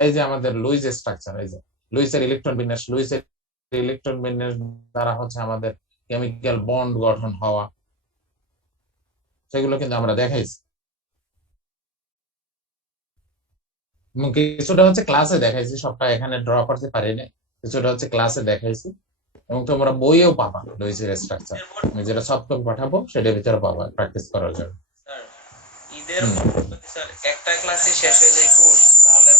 এই যে আমাদের লুইস স্ট্রাকচার, এই যে লুইসের ইলেকট্রন বিন্যাস, লুইসের ইলেকট্রন বিন্যাস দ্বারা হচ্ছে আমাদের কেমিক্যাল বন্ড গঠন হওয়া, সেগুলো কিন্তু আমরা দেখাইছি। এবং কিছুটা হচ্ছে ক্লাসে দেখাইছি, সবটা এখানে ড্র করতে পারিনি, কিছুটা হচ্ছে ক্লাসে দেখাইছি। এবং তোমরা বইয়েও পাবা লুইসের স্ট্রাকচার, আমি যেটা সফট কপি পাঠাবো সেটার ভিতরে পাবা প্র্যাকটিস করার জন্য। স্যার ঈদের পর যদি স্যার একটা ক্লাসে শেষ হয়ে যায় কোর্স, তাহলে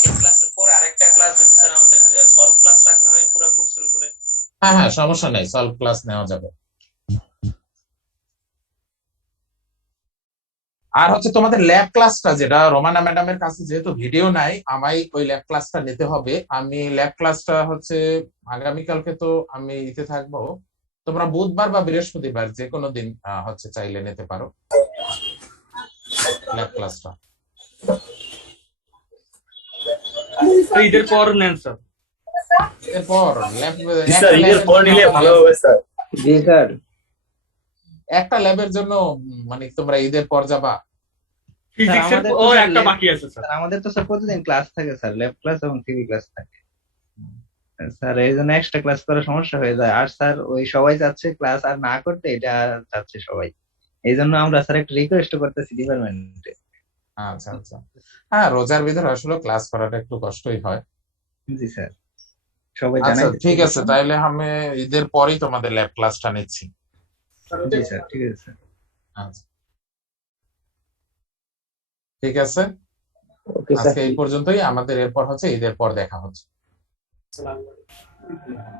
সেই ক্লাসের পর আরেকটা ক্লাস যদি স্যার আমাদের সলভ ক্লাস রাখা হয় পুরো কোর্সের উপরে। হ্যাঁ হ্যাঁ, সমস্যা নেই, সলভ ক্লাস নেওয়া যাবে। আর হচ্ছে তোমাদের ল্যাব ক্লাসটা, যেটা রোমানা ম্যাডামের কাছে যেহেতু ভিডিও নাই, আমায় ওই ল্যাব ক্লাসটা নিতে হবে। আমি ল্যাব ক্লাসটা হচ্ছে আগামীকালকে তো আমি ইতে থাকবো, তোমরা বুধবার বা বৃহস্পতিবার যে কোনো দিন হচ্ছে চাইলে নিতে পারো ল্যাব ক্লাসটা। ঈদের পর নেন স্যার। এরপর ঈদের পর নিলে ভালো হবে স্যার। জি স্যার। একটা ল্যাবের জন্য মানে তোমরা ঈদের পর যাবা? ফিজিক্সের আমাদের ও তো একটা lab- বাকি আছে স্যার। স্যার আমাদের তো স্যার প্রতিদিন ক্লাস থাকে স্যার, ল্যাব ক্লাস এবং থিওরি ক্লাস থাকে স্যার, এই জন্য এক্সট্রা ক্লাস করা সমস্যা হয়ে যায়। আর স্যার ওই সবাই যাচ্ছে ক্লাস আর না করতে, এটা যাচ্ছে সবাই, এই জন্য আমরা স্যার একটা রিকোয়েস্ট করতেছি ডিপার্টমেন্টে। আচ্ছা আচ্ছা, হ্যাঁ, রোজার ভিতরে আসলে ক্লাস করাটা একটু কষ্টই হয়। জি স্যার, সবাই আচ্ছা জানাই। ঠিক আছে, তাইলে আমি ঈদের পরেই তোমাদের ল্যাব ক্লাসটা নিচ্ছি। জি স্যার, ঠিক আছে স্যার। আচ্ছা, ঠিক আছে, ওকে স্যার। আজকে এই পর্যন্তই। আমাদের এরপর হচ্ছে ঈদের পর দেখা হচ্ছে। আসসালামু আলাইকুম।